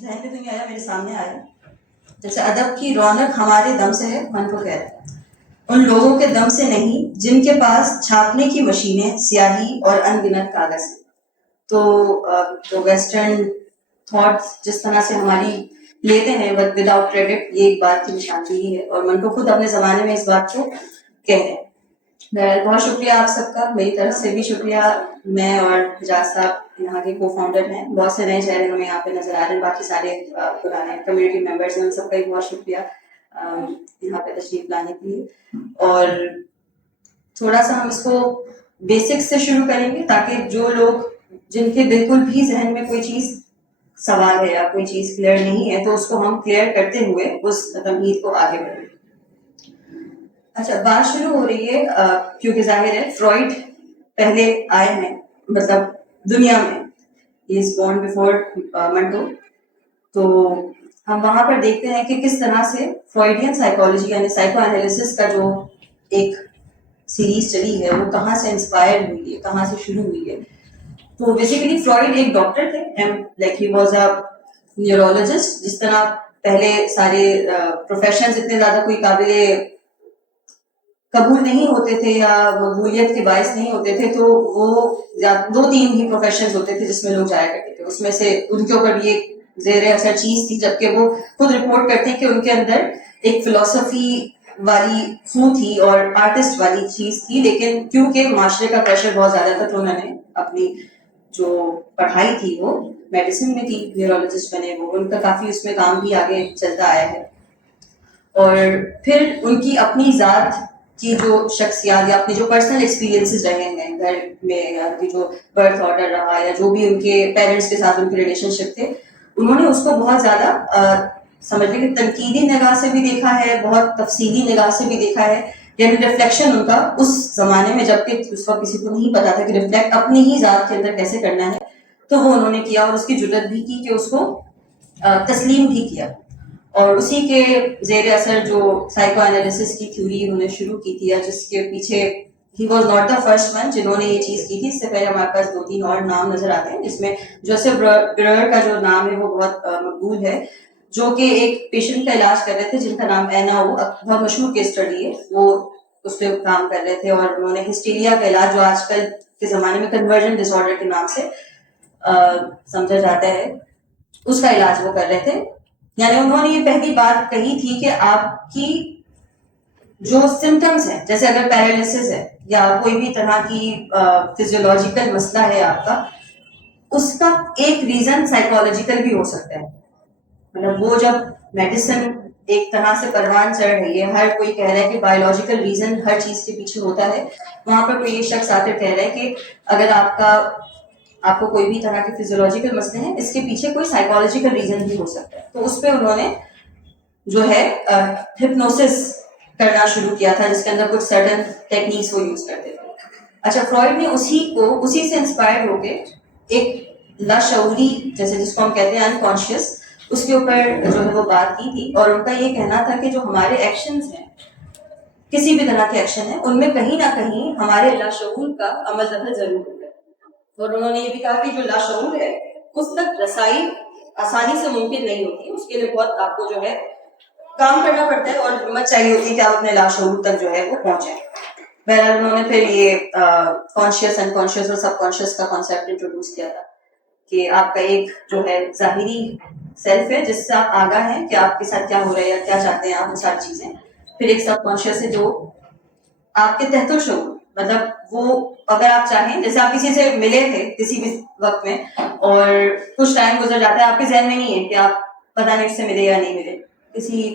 ذہن میں تو نہیں آیا، میرے سامنے آیا. جیسے ادب کی رونق ہمارے دم سے ہے، من کو کہہ رہا ہے ان لوگوں کے دم سے نہیں جن کے پاس چھاپنے کی مشینیں، سیاہی اور ان گنت کاغذ ہیں. تو جو ویسٹرن تھاٹس جس طرح سے ہماری لیتے ہیں ود آؤٹ کریڈٹ، یہ ایک بات کی نشاندہی ہے، اور من کو خود اپنے زمانے میں اس بات کو کہہ رہے ہیں. بہت شکریہ آپ سب کا، میری طرف سے بھی شکریہ. میں اور حجاز صاحب یہاں کے کو فاؤنڈر ہیں، بہت سے نئے چہرے ہمیں یہاں پہ نظر آ رہے ہیں، باقی سارے پرانے کمیونٹی ممبرس ہیں، ان سب کا بھی بہت شکریہ یہاں پہ تشریف لانے کے لیے. اور تھوڑا سا ہم اس کو بیسک سے شروع کریں گے تاکہ جو لوگ جن کے بالکل بھی ذہن میں کوئی چیز سوال ہے یا کوئی چیز کلیئر نہیں ہے تو اس کو ہم کلیئر کرتے ہوئے اس تمہید کو آگے بڑھیں. اچھا، بات شروع ہو رہی ہے کیونکہ ظاہر ہے فرائڈ پہلے آئے ہیں مطلب دنیا میں، ہی از بورن بفور منٹو. تو ہم وہاں پر دیکھتے ہیں کہ کس طرح سے فرائڈین سائیکالوجی یعنی سائیکو انالیسس کا جو ایک سیریز چلی ہے وہ کہاں سے انسپائر ہوئی ہے، کہاں سے شروع ہوئی ہے. تو بیسیکلی فرائڈ ایک ڈاکٹر تھے، like he was a neurologist. جس طرح پہلے سارے پروفیشنز اتنے زیادہ کوئی قابل قبول نہیں ہوتے تھے یا مقبولیت کے باعث نہیں ہوتے تھے، تو وہ 2-3 ہی پروفیشنز ہوتے تھے جس میں لوگ جایا کرتے تھے. اس میں سے ان کے اوپر بھی ایک زیر اثر چیز تھی، جبکہ وہ خود رپورٹ کرتے ہیں کہ ان کے اندر ایک فلسفی والی خو تھی اور آرٹسٹ والی چیز تھی، لیکن کیونکہ معاشرے کا پریشر بہت زیادہ تھا تو انہوں نے اپنی جو پڑھائی تھی وہ میڈیسن میں تھی، نیورولوجسٹ بنے وہ، ان کا کافی اس میں کام بھی آگے چلتا آیا ہے. اور پھر ان کی اپنی ذات کی جو شخصیات یا اپنے جو پرسنل ایکسپیرینسز رہے ہیں گھر میں، یا ان کی جو برتھ آرڈر رہا یا جو بھی ان کے پیرنٹس کے ساتھ ان کے ریلیشن شپ تھے، انہوں نے اس کو بہت زیادہ سمجھ لیں کہ تنقیدی نگاہ سے بھی دیکھا ہے، بہت تفصیلی نگاہ سے بھی دیکھا ہے. یعنی ریفلیکشن ان کا اس زمانے میں، جبکہ اس وقت کسی کو نہیں پتا تھا کہ ریفلیکٹ اپنی ہی ذات کے اندر کیسے کرنا ہے، تو وہ انہوں نے کیا اور اس کی جرات بھی کی کہ اس کو تسلیم بھی کیا. اور اسی کے زیر اثر جو سائیکو انالیسس کی تھیوری انہوں نے شروع کی تھی، جس کے پیچھے he was not the first one جنہوں نے یہ چیز کی تھی. اس سے پہلے ہمارے پاس 2-3 اور نام نظر آتے ہیں، جس میں جوزف برر کا جو نام ہے وہ بہت مقبول ہے، جو کہ ایک پیشنٹ کا علاج کر رہے تھے جن کا نام اینا ہو، بہت مشہور کیس اسٹڈی ہے، وہ اس پہ کام کر رہے تھے. اور انہوں نے ہسٹیریا کا علاج جو آج کل کے زمانے میں کنورژن ڈس آرڈر کے نام سے سمجھا جاتا ہے، اس کا علاج وہ کر رہے تھے. یعنی انہوں نے یہ پہلی بات کہی تھی کہ آپ کی جو سمٹمز ہیں، جیسے اگر پیرالسس ہے یا کوئی بھی طرح کی فزیولوجیکل مسئلہ ہے آپ کا، اس کا ایک ریزن سائیکالوجیکل بھی ہو سکتا ہے. مطلب وہ جب میڈیسن ایک طرح سے پروان چڑھ رہی ہے، ہر کوئی کہہ رہا ہے کہ بایولوجیکل ریزن ہر چیز کے پیچھے ہوتا ہے، وہاں پر کوئی یہ شخص آ کر کہہ رہا ہے کہ اگر آپ کو کوئی بھی طرح کے فزیولوجیکل مسئلے ہیں، اس کے پیچھے کوئی سائیکالوجیکل ریزن بھی ہو سکتا ہے. تو اس پہ انہوں نے جو ہے ہپنوسس کرنا شروع کیا تھا، جس کے اندر کچھ سرٹن ٹیکنیکس وہ یوز کرتے تھے. اچھا، فرائڈ نے اسی سے انسپائر ہو کے ایک لاشعوری، جیسے جس کو ہم کہتے ہیں انکانشیس، اس کے اوپر جو ہے وہ بات کی تھی. اور ان کا یہ کہنا تھا کہ جو ہمارے ایکشنز ہیں، کسی بھی طرح کے ایکشن ہیں، ان میں کہیں نہ کہیں ہمارے لاشعور کا عمل دخل ضرور ہوتا ہے. اور انہوں نے یہ بھی کہا کہ جو لاشعور ہے اس تک رسائی آسانی سے ممکن نہیں ہوتی، اس کے لیے بہت آپ کو جو ہے کام کرنا پڑتا ہے اور ہمت چاہیے ہوتی ہے کہ آپ اپنے لاشعور تک جو ہے وہ پہنچیں. بہرحال انہوں نے پھر یہ کانشیس، انکانشیس اور سب کانشیس کا کانسیپٹ انٹروڈیوس کیا تھا کہ آپ کا ایک جو ہے ظاہری سیلف ہے جس سے آپ آگاہ ہیں کہ آپ کے ساتھ کیا ہو رہا ہے یا کیا چاہتے ہیں آپ، وہ ساری چیزیں. پھر ایک سب کانشیس ہے جو آپ کے تحت الشعور، مطلب وہ اگر آپ چاہیں، جیسے آپ کسی سے ملے تھے کسی بھی وقت میں اور کچھ ٹائم گزر جاتا ہے، آپ کے ذہن میں نہیں ہے کہ آپ پتہ نہیں اس سے ملے یا نہیں ملے، کسی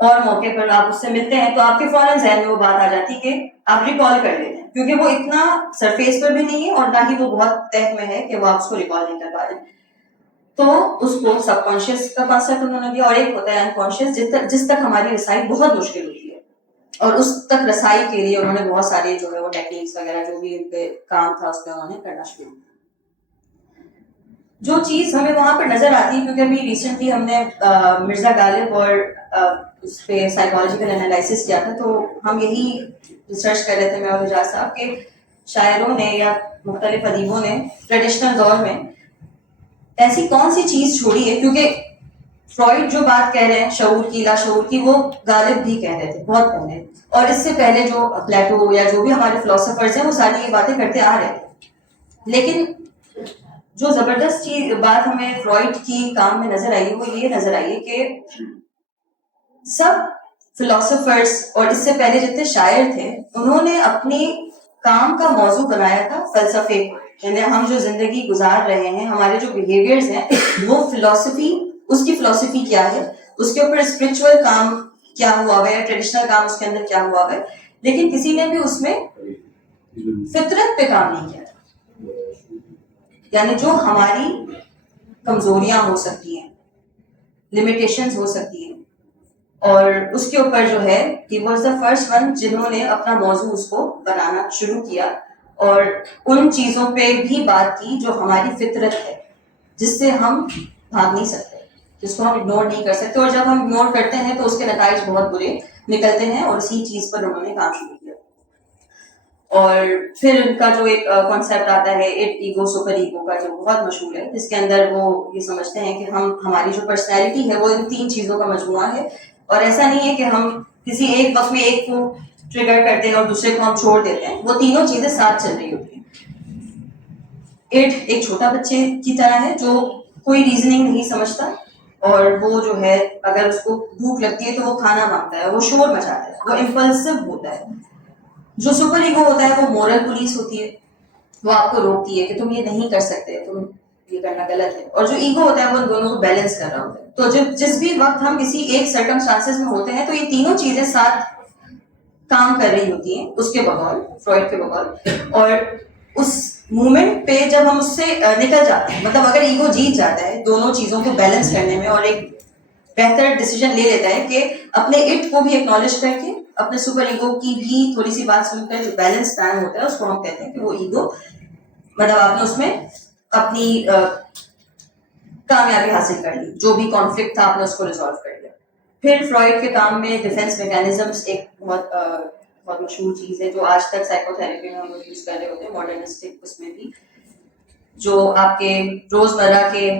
اور موقع پر آپ اس سے ملتے ہیں تو آپ کے فوراً ذہن میں وہ بات آ جاتی کہ آپ ریکال کر لیتے ہیں، کیونکہ وہ اتنا سرفیس پر بھی نہیں ہے اور نہ ہی وہ بہت تحت میں ہے کہ وہ آپ اس کو ریکال نہیں کر پا رہے ہیں. تو اس کو سب کانشیس کا کانسیپٹ انہوں نے دیا. اور ایک ہوتا ہے انکانشیس جس تک ہماری رسائی بہت مشکل ہوتی ہے، اور اس تک رسائی کے لیے انہوں نے بہت سارے جو ہے وہ ٹیکنیکس وغیرہ جو بھی ان پہ کام تھا اس پہ انہوں نے کرنا شروع کیا. جو چیز ہمیں وہاں پر نظر آتی ہے، کیونکہ ابھی ریسنٹلی ہم نے مرزا غالب اور اس پہ سائیکالوجیکل انالائسس کیا تھا، تو ہم یہی ریسرچ کر رہے تھے میں اور حجاز صاحب، کہ شاعروں نے یا مختلف ادیبوں نے ٹریڈیشنل دور میں ایسی کون سی چیز چھوڑی ہے, کیونکہ فرائڈ جو بات کہہ رہے ہیں شعور کی لا شعور کی, وہ غالب بھی کہہ رہے تھے بہت پہلے, اور اس سے پہلے جو پلیٹو یا جو بھی ہمارے فلاسفرز ہیں وہ ساری یہ باتیں کرتے آ رہے تھے. لیکن جو زبردست چیز بات ہمیں فرائڈ کی کام میں نظر آئی وہ یہ نظر آئی کہ سب فلاسفرز اور اس سے پہلے جتنے شاعر تھے انہوں نے اپنی کام کا موضوع بنایا تھا فلسفے کو. یعنی ہم جو زندگی گزار رہے ہیں, ہمارے جو بیہیویئرز ہیں, وہ فلسفی, اس کی فلسفی کیا ہے, اس کے اوپر اسپرچول کام کیا ہوا ہوا ہے, ٹریڈیشنل کام اس کے اندر کیا ہوا ہوا ہے. لیکن کسی نے بھی اس میں فطرت پہ کام نہیں کیا تھا. یعنی جو ہماری کمزوریاں ہو سکتی ہیں, لمیٹیشنز ہو سکتی ہیں, اور اس کے اوپر جو ہے کہ واز دا فرسٹ ون جنہوں نے اپنا موضوع اس کو بنانا شروع کیا, اور ان چیزوں پہ بھی بات کی جو ہماری فطرت ہے, جس سے ہم بھاگ نہیں سکتے, جس کو ہم اگنور نہیں کر سکتے, اور جب ہم اگنور کرتے ہیں تو اس کے نتائج بہت برے نکلتے ہیں, اور اسی چیز پر انہوں نے کام شروع کیا. اور پھر ان کا جو ایک کانسیپٹ آتا ہے اٹ ایگو سپر ایگو کا, جو بہت مشہور ہے, جس کے اندر وہ یہ سمجھتے ہیں کہ ہماری جو پرسنالٹی ہے وہ ان 3 چیزوں کا مجموعہ ہے, اور ایسا نہیں ہے کہ ہم کسی ایک وقت میں ایک کو ٹریگر کرتے ہیں اور دوسرے کو ہم چھوڑ دیتے ہیں, وہ تینوں چیزیں ساتھ چل رہی ہوتی ہیں. اٹ ایک چھوٹا بچے کی طرح ہے جو کوئی ریزننگ نہیں سمجھتا, اور وہ جو ہے اگر اس کو بھوک لگتی ہے تو وہ کھانا مانگتا ہے, وہ شور مچاتا ہے, وہ امپلسو ہوتا ہے. جو سپر ایگو ہوتا ہے وہ مورل پولیس ہوتی ہے, وہ آپ کو روکتی ہے کہ تم یہ نہیں کر سکتے, تم یہ کرنا غلط ہے. اور جو ایگو ہوتا ہے وہ ان دونوں کو بیلنس کر رہا ہوتا ہے. تو جس بھی وقت ہم کسی ایک سرکمسٹانسز میں ہوتے ہیں تو یہ تینوں چیزیں ساتھ کام کر رہی ہوتی ہیں اس کے بقول, فرائڈ کے بقول. اور اس مومنٹ پہ جب ہم اس سے نکل جاتے ہیں, مطلب اگر ایگو جیت جاتا ہے دونوں چیزوں کو بیلنس کرنے میں, اور ایک بہتر ڈیسیجن لے لیتا ہے کہ اپنے اٹ کو بھی ایکنالج کر کے اپنے سپر ایگو کی بھی تھوڑی سی بات سن کر, جو بیلنس ٹائم ہوتا ہے اس کو ہم کہتے ہیں کہ وہ ایگو, مطلب آپ نے اس میں اپنی کامیابی حاصل کر لی, جو بھی کانفلکٹ تھا آپ نے اس کو ریزالو کر لیا. پھر فرائڈ کے کام میں ڈیفینس میکینزمس ایک بہت مشہور چیز ہے جو آج تک سائیکو تھراپی میں ہم لوگ یوز کر رہے ہوتے ہیں, ماڈرنسٹک اس میں بھی, جو آپ کے روزمرہ کے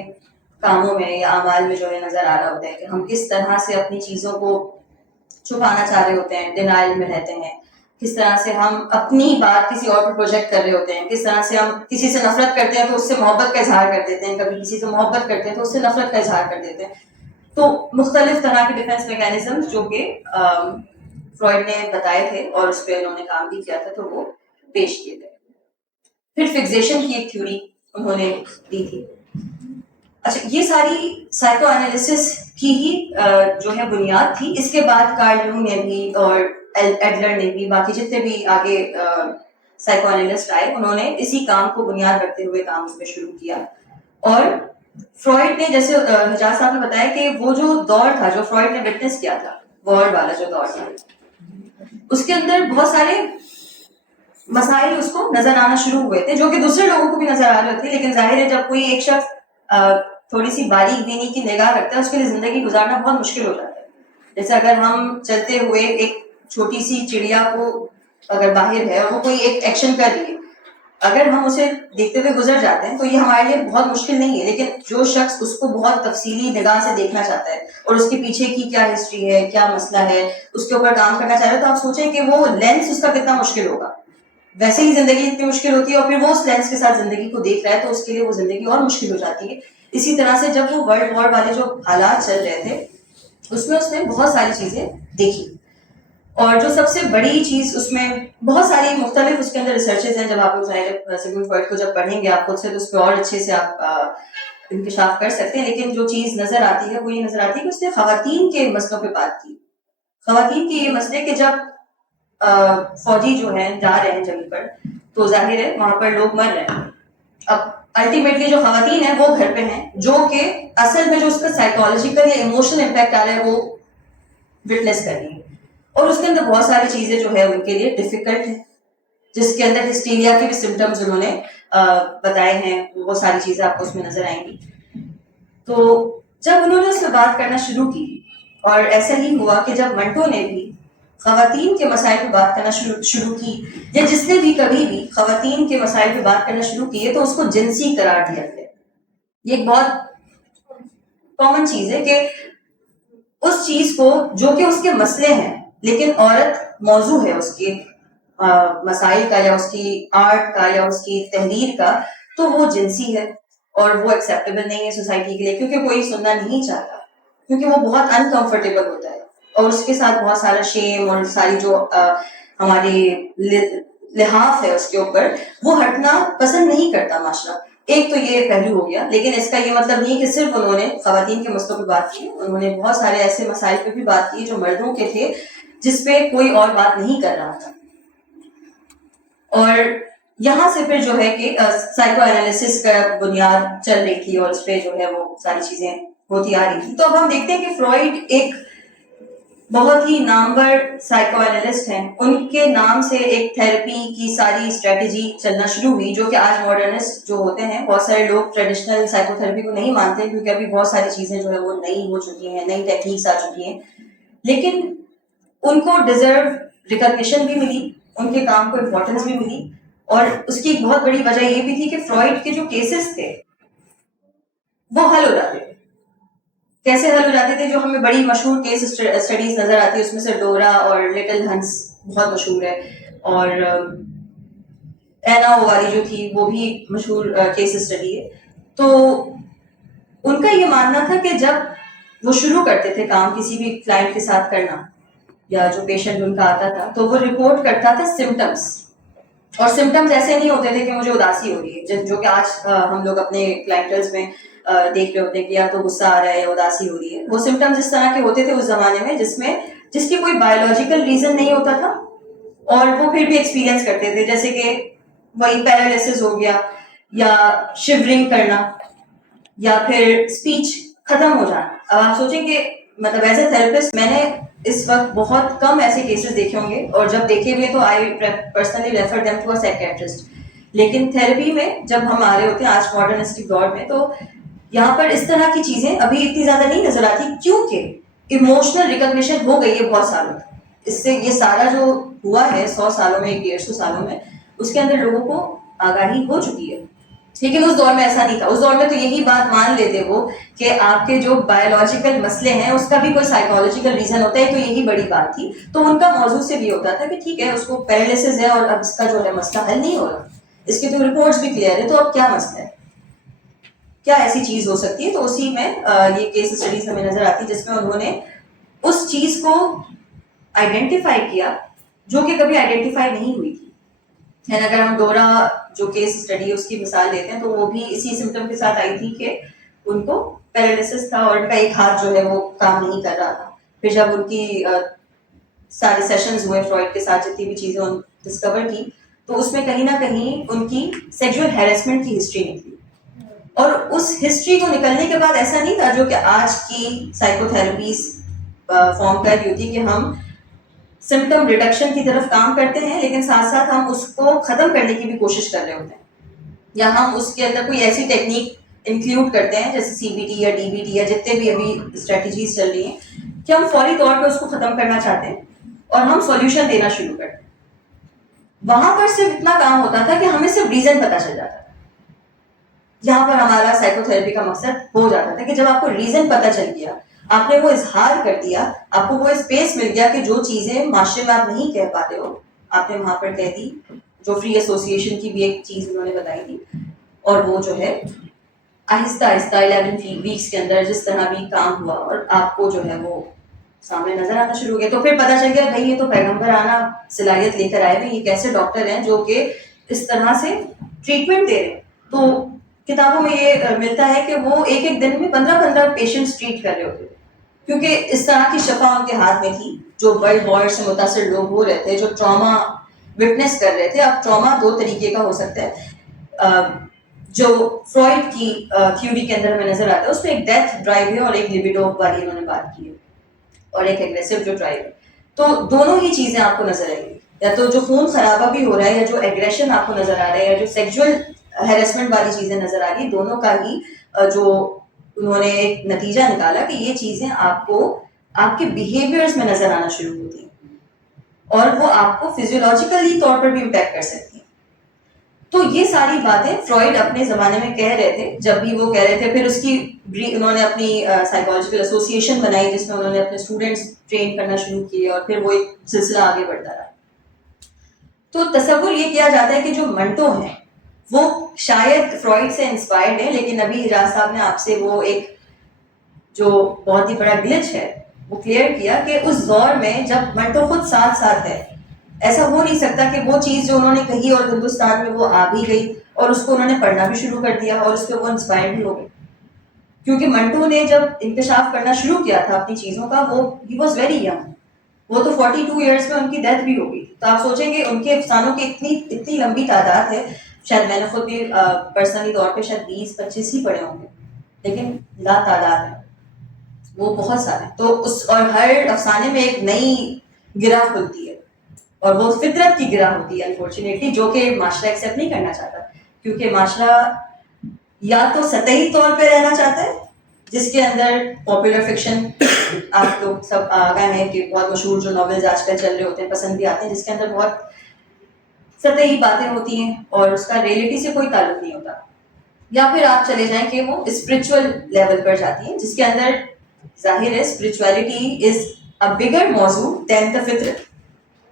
کاموں میں یا اعمال میں جو ہے نظر آ رہا ہوتا ہے کہ ہم کس طرح سے اپنی چیزوں کو چھپانا چاہ رہے ہوتے ہیں, ڈینائل میں رہتے ہیں, کس طرح سے ہم اپنی بات کسی اور پر پروجیکٹ کر رہے ہوتے ہیں, کس طرح سے ہم کسی سے نفرت کرتے ہیں تو اس سے محبت کا اظہار کر دیتے ہیں, کبھی کسی سے محبت کرتے ہیں تو اس سے نفرت کا اظہار کر دیتے ہیں. تو مختلف طرح کے ڈیفینس میکینزم جو کہ فرائڈ نے بتائے تھے اور اس پہ انہوں نے کام بھی کیا تھا, تو وہ پیش کیے گئے. پھر فکسیشن کی ایک تھیوری انہوں نے دی تھی. اچھا, یہ ساری سائیکو انالیسس کی ہی جو ہے بنیاد تھی. اس کے بعد کارل یونگ نے بھی اور ایڈلر نے بھی, باقی جتنے بھی آگے سائیکو انالسٹ آئے, انہوں نے اسی کام کو بنیاد رکھتے ہوئے کام اس پہ شروع کیا. اور فرائڈ نے, جیسے حجاز صاحب نے بتایا کہ وہ جو دور تھا جو فرائڈ نے وٹنس کیا تھا, وار والا جو دور تھا, اس کے اندر بہت سارے مسائل اس کو نظر آنا شروع ہوئے تھے, جو کہ دوسرے لوگوں کو بھی نظر آ رہے تھے. لیکن ظاہر ہے جب کوئی ایک شخص تھوڑی سی باریک بینی کی نگاہ رکھتا ہے, اس کے لیے زندگی گزارنا بہت مشکل ہو جاتا ہے. جیسے اگر ہم چلتے ہوئے ایک چھوٹی سی چڑیا کو اگر باہر ہے اور وہ کوئی ایک ایکشن کر رہی ہے, اگر ہم اسے دیکھتے ہوئے گزر جاتے ہیں تو یہ ہمارے لیے بہت مشکل نہیں ہے. لیکن جو شخص اس کو بہت تفصیلی نگاہ سے دیکھنا چاہتا ہے اور اس کے پیچھے کی کیا ہسٹری ہے, کیا مسئلہ ہے, اس کے اوپر کام کرنا چاہ رہے, تو آپ سوچیں کہ وہ لینس اس کا کتنا مشکل ہوگا. ویسے ہی زندگی اتنی مشکل ہوتی ہے, اور پھر وہ اس لینس کے ساتھ زندگی کو دیکھ رہا ہے تو اس کے لیے وہ زندگی اور مشکل ہو جاتی ہے. اسی طرح سے جب وہ ورلڈ وار والے جو حالات چل رہے تھے اس میں اس نے بہت ساری چیزیں دیکھی. اور جو سب سے بڑی چیز اس میں, بہت ساری مختلف اس کے اندر ریسرچز ہیں, جب آپ لوگ سیگمنڈ فرائڈ کو جب پڑھیں گے آپ خود سے تو اس پہ اور اچھے سے آپ انکشاف کر سکتے ہیں. لیکن جو چیز نظر آتی ہے وہ یہ نظر آتی ہے کہ اس نے خواتین کے مسئلوں پہ بات کی. خواتین کے یہ مسئلے کہ جب فوجی جو ہیں جا رہے ہیں جنگ پر, تو ظاہر ہے وہاں پر لوگ مر رہے ہیں. اب الٹیمیٹلی جو خواتین ہیں وہ گھر پہ ہیں, جو کہ اصل میں جو اس کا سائیکالوجیکل یا ایموشنل امپیکٹ آ رہا ہے وہ وٹنس کر رہی ہے. اور اس کے اندر بہت ساری چیزیں جو ہے ان کے لیے ڈیفیکلٹ ہیں, جس کے اندر ہسٹیریا کے بھی سمٹمز انہوں نے بتائے ہیں, وہ ساری چیزیں آپ کو اس میں نظر آئیں گی. تو جب انہوں نے اس پہ بات کرنا شروع کی, اور ایسا ہی ہوا کہ جب منٹو نے بھی خواتین کے مسائل پہ بات کرنا شروع کی, یا جس نے بھی کبھی بھی خواتین کے مسائل پہ بات کرنا شروع کیے, تو اس کو جنسی قرار دیا گیا. یہ ایک بہت کامن چیز ہے کہ اس چیز کو جو کہ اس کے مسئلے ہیں لیکن عورت موضوع ہے اس کے مسائل کا یا اس کی آرٹ کا یا اس کی تحریر کا، تو وہ جنسی ہے اور وہ ایکسیپٹیبل نہیں ہے سوسائٹی کے لیے، کیونکہ کوئی سننا نہیں چاہتا، کیونکہ وہ بہت انکمفرٹیبل ہوتا ہے اور اس کے ساتھ بہت سارا شیم اور ساری جو ہماری لحاف ہے اس کے اوپر وہ ہٹنا پسند نہیں کرتا معاشرہ. ایک تو یہ پہلو ہو گیا، لیکن اس کا یہ مطلب نہیں کہ صرف انہوں نے خواتین کے مسئلوں پہ بات کی، انہوں نے بہت سارے ایسے مسائل پہ بھی بات کی جو مردوں کے تھے جس پہ کوئی اور بات نہیں کر رہا تھا. اور یہاں سے پھر جو ہے کہ سائیکو انالیسس کا بنیاد چل رہی تھی اور اس پہ جو ہے وہ ساری چیزیں ہوتی آ رہی تھی. تو اب ہم دیکھتے ہیں کہ فرائڈ ایک بہت ہی نامور سائیکو انالسٹ ہیں، ان کے نام سے ایک تھراپی کی ساری اسٹریٹجی چلنا شروع ہوئی، جو کہ آج ماڈرنسٹ جو ہوتے ہیں، بہت سارے لوگ ٹریڈیشنل سائیکو تھراپی کو نہیں مانتے کیونکہ ابھی بہت ساری چیزیں جو ہے وہ نئی ہو چکی ہیں، نئی ٹیکنیکس آ چکی ہیں، لیکن ان کو ڈیزرو ریکگنیشن بھی ملی، ان کے کام کو امپورٹنس بھی ملی. اور اس کی ایک بہت بڑی وجہ یہ بھی تھی کہ فرائڈ کے جو کیسز تھے وہ حل ہو جاتے تھے. کیسے حل ہو جاتے تھے؟ جو ہمیں بڑی مشہور کیس اسٹڈیز نظر آتی ہے اس میں سے ڈورا اور لٹل ہنس بہت مشہور ہے، اور اینا والی جو تھی وہ بھی مشہور کیس اسٹڈی ہے. تو ان کا یہ ماننا تھا کہ جب وہ شروع کرتے تھے کام کسی بھی کلائنٹ کے ساتھ کرنا یا جو پیشنٹ ان کا آتا تھا تو وہ رپورٹ کرتا تھا سمٹمس، اور سمٹمز ایسے نہیں ہوتے تھے کہ مجھے اداسی ہو رہی ہے، جو کہ آج ہم لوگ اپنے کلائنٹلز میں دیکھ رہے ہوتے ہیں کہ یا تو غصہ آ رہا ہے یا اداسی ہو رہی ہے. وہ سمٹمز اس طرح کے ہوتے تھے اس زمانے میں جس کی کوئی بایولوجیکل ریزن نہیں ہوتا تھا، اور وہ پھر بھی ایکسپیرینس کرتے تھے، جیسے کہ وہی پیرالسس ہو گیا یا شیورنگ کرنا یا پھر اسپیچ ختم ہو جانا. اب آپ سوچیں کہ مطلب ایز اے تھراپسٹ میں نے اس وقت بہت کم ایسے کیسز دیکھے ہوں گے، اور جب دیکھے ہوئے تو I personally refer them to a psychiatrist. لیکن تھراپی میں جب ہم آ رہے ہوتے ہیں آج ماڈرنسٹک دور میں، تو یہاں پر اس طرح کی چیزیں ابھی اتنی زیادہ نہیں نظر آتی کیونکہ ایموشنل ریکگنیشن ہو گئی ہے بہت سالوں تک. اس سے یہ سارا جو ہوا ہے 100 سالوں میں 150 سالوں میں، اس کے اندر لوگوں کو آگاہی ہو چکی ہے. لیکن اس دور میں ایسا نہیں تھا. اس دور میں تو یہی بات مان لیتے وہ کہ آپ کے جو بایولوجیکل مسئلے ہیں اس کا بھی کوئی سائیکولوجیکل ریزن ہوتا ہے، تو یہی بڑی بات تھی. تو ان کا موضوع سے بھی ہوتا تھا کہ ٹھیک ہے اس کو پیرالسس ہے اور اب اس کا جو ہے مسئلہ حل نہیں ہو رہا، اس کی تو رپورٹس بھی کلیئر ہے، تو اب کیا مسئلہ ہے، کیا ایسی چیز ہو سکتی ہے. تو اسی میں یہ کیس اسٹڈیز ہمیں نظر آتی جس میں انہوں نے اس چیز کو آئیڈینٹیفائی کیا جو کہ کبھی آئیڈینٹیفائی نہیں ہوئی تھی. اینڈ اگر ہم ڈورا جو کیس اسٹڈی ہے اس کی مثال لیتے ہیں تو وہ بھی اسی سمٹم کے ساتھ آئی تھی کہ ان کو پیرالسس تھا اور ان کا ایک ہاتھ جو ہے وہ کام نہیں کر رہا تھا. پھر جب ان کی سارے سیشنز ہوئے فرائڈ کے ساتھ، جتنی بھی چیزیں ڈسکور کی، تو اس میں کہیں نہ کہیں ان کی سیکشول ہیراسمنٹ کی ہسٹری نکلی. اور اس ہسٹری کو نکلنے کے بعد ایسا نہیں تھا جو کہ آج کی سائیکو تھراپیز فارم کر رہی ہوتی کہ ہم سمٹم ریڈکشن کی طرف کام کرتے ہیں لیکن ساتھ ساتھ ہم اس کو ختم کرنے کی بھی کوشش کر رہے ہوتے ہیں، یا ہم اس کے اندر کوئی ایسی ٹیکنیک انکلوڈ کرتے ہیں جیسے سی بی ٹی یا ڈی بی ٹی یا جتنے بھی ابھی اسٹریٹجیز چل رہی ہیں کہ ہم فوری طور پہ اس کو ختم کرنا چاہتے ہیں اور ہم سولوشن دینا شروع کرتے ہیں. وہاں پر صرف اتنا کام ہوتا تھا کہ ہمیں صرف ریزن پتا چل جاتا تھا. یہاں پر ہمارا سائیکو تھراپی کا مقصد ہو جاتا تھا کہ جب آپ کو ریزن پتا چل گیا، آپ نے وہ اظہار کر دیا، آپ کو وہ اسپیس مل گیا کہ جو چیزیں معاشرے میں آپ نہیں کہہ پاتے ہو آپ نے وہاں پر کہہ دی. جو فری ایسوسیشن کی بھی ایک چیز انہوں نے بتائی تھی، اور وہ جو ہے آہستہ آہستہ 11 ویکس کے اندر جس طرح بھی کام ہوا اور آپ کو جو ہے وہ سامنے نظر آنا شروع ہو گیا. تو پھر پتا چل گیا بھائی یہ تو پیغمبر آنا صلاحیت لے کر آئے ہوئے، یہ کیسے ڈاکٹر ہیں جو کہ اس طرح سے ٹریٹمنٹ دے رہے ہیں. تو کتابوں میں یہ ملتا ہے کہ وہ ایک ایک دن میں 15 پیشنٹس ٹریٹ کر رہے ہوتے تھے، کیونکہ اس طرح کی شفا ان کے ہاتھ میں تھی. جو ورلڈ وار سے متاثر لوگ ہو رہے تھے، جو ٹراما وٹنس کر رہے تھے. اب ٹراما 2 طریقے کا ہو سکتا ہے جو فرائڈ کی تھیوری کے اندر ہمیں نظر آتا ہے، اس میں ایک ڈیتھ ڈرائیو ہے اور ایک لیبیڈو والی انہوں نے بات کی ہے، اور ایک ایگریسو جو ڈرائیو ہے. تو دونوں ہی چیزیں آپ کو نظر آئیں گی، یا تو جو خون خرابہ بھی ہو رہا ہے یا جو ایگریشن آپ کو نظر آ رہا ہے یا جو سیکچوئل ہیراسمنٹ والی چیزیں نظر آ رہی، دونوں کا ہی جو انہوں نے ایک نتیجہ نکالا کہ یہ چیزیں آپ کو آپ کے بیہیویئرز میں نظر آنا شروع ہوتی ہیں اور وہ آپ کو فزیولوجیکلی طور پر بھی امپیکٹ کر سکتی ہیں. تو یہ ساری باتیں فرائڈ اپنے زمانے میں کہہ رہے تھے جب بھی وہ کہہ رہے تھے. پھر اس کی انہوں نے اپنی سائیکالوجیکل ایسوسیشن بنائی جس میں انہوں نے اپنے اسٹوڈنٹس ٹرین کرنا شروع کیے اور پھر وہ ایک سلسلہ آگے بڑھتا رہا. تو تصور یہ کیا جاتا ہے کہ جو منٹو ہیں وہ شاید فرائڈ سے انسپائرڈ ہیں, لیکن ابھی راز صاحب نے آپ سے وہ ایک جو بہت ہی بڑا گلچ ہے وہ کلیئر کیا کہ اس دور میں جب منٹو خود ساتھ ساتھ ہے, ایسا ہو نہیں سکتا کہ وہ چیز جو انہوں نے کہی اور ہندوستان میں وہ آ بھی گئی اور اس کو انہوں نے پڑھنا بھی شروع کر دیا اور اس پہ وہ انسپائر بھی ہو گئے. کیونکہ منٹو نے جب انکشاف کرنا شروع کیا تھا اپنی چیزوں کا, وہ ہی واز ویری ینگ, وہ تو 42 ایئرس میں ان کی ڈیتھ بھی ہو گئی. تو آپ سوچیں کہ ان کے افسانوں کی اتنی لمبی تعداد ہے, شاید میں نے خود بھی پرسنلی طور پہ شاید 20-25 ہی پڑھے ہوں گے, لیکن لا تعداد ہے وہ, بہت سارے. تو اس اور ہر افسانے میں ایک نئی گرہ کھلتی ہے اور وہ فطرت کی گرہ ہوتی ہے انفارچونیٹلی, جو کہ معاشرہ ایکسیپٹ نہیں کرنا چاہتا, کیونکہ معاشرہ یا تو سطحی طور پہ رہنا چاہتا ہے جس کے اندر پاپولر فکشن آپ لوگ سب آگاہ ہیں کہ بہت مشہور جو ناولز آج کل چل رہے ہوتے ہیں پسند بھی آتے ہیں, جس کے اندر بہت سطحی باتیں ہوتی ہیں اور اس کا ریئلٹی سے کوئی تعلق نہیں ہوتا. یا پھر آپ چلے جائیں کہ وہ اسپرچل لیول پر جاتی ہیں جس کے اندر ظاہر ہے اسپرچویلٹی از اے بگر موضوع دین دا فطرت,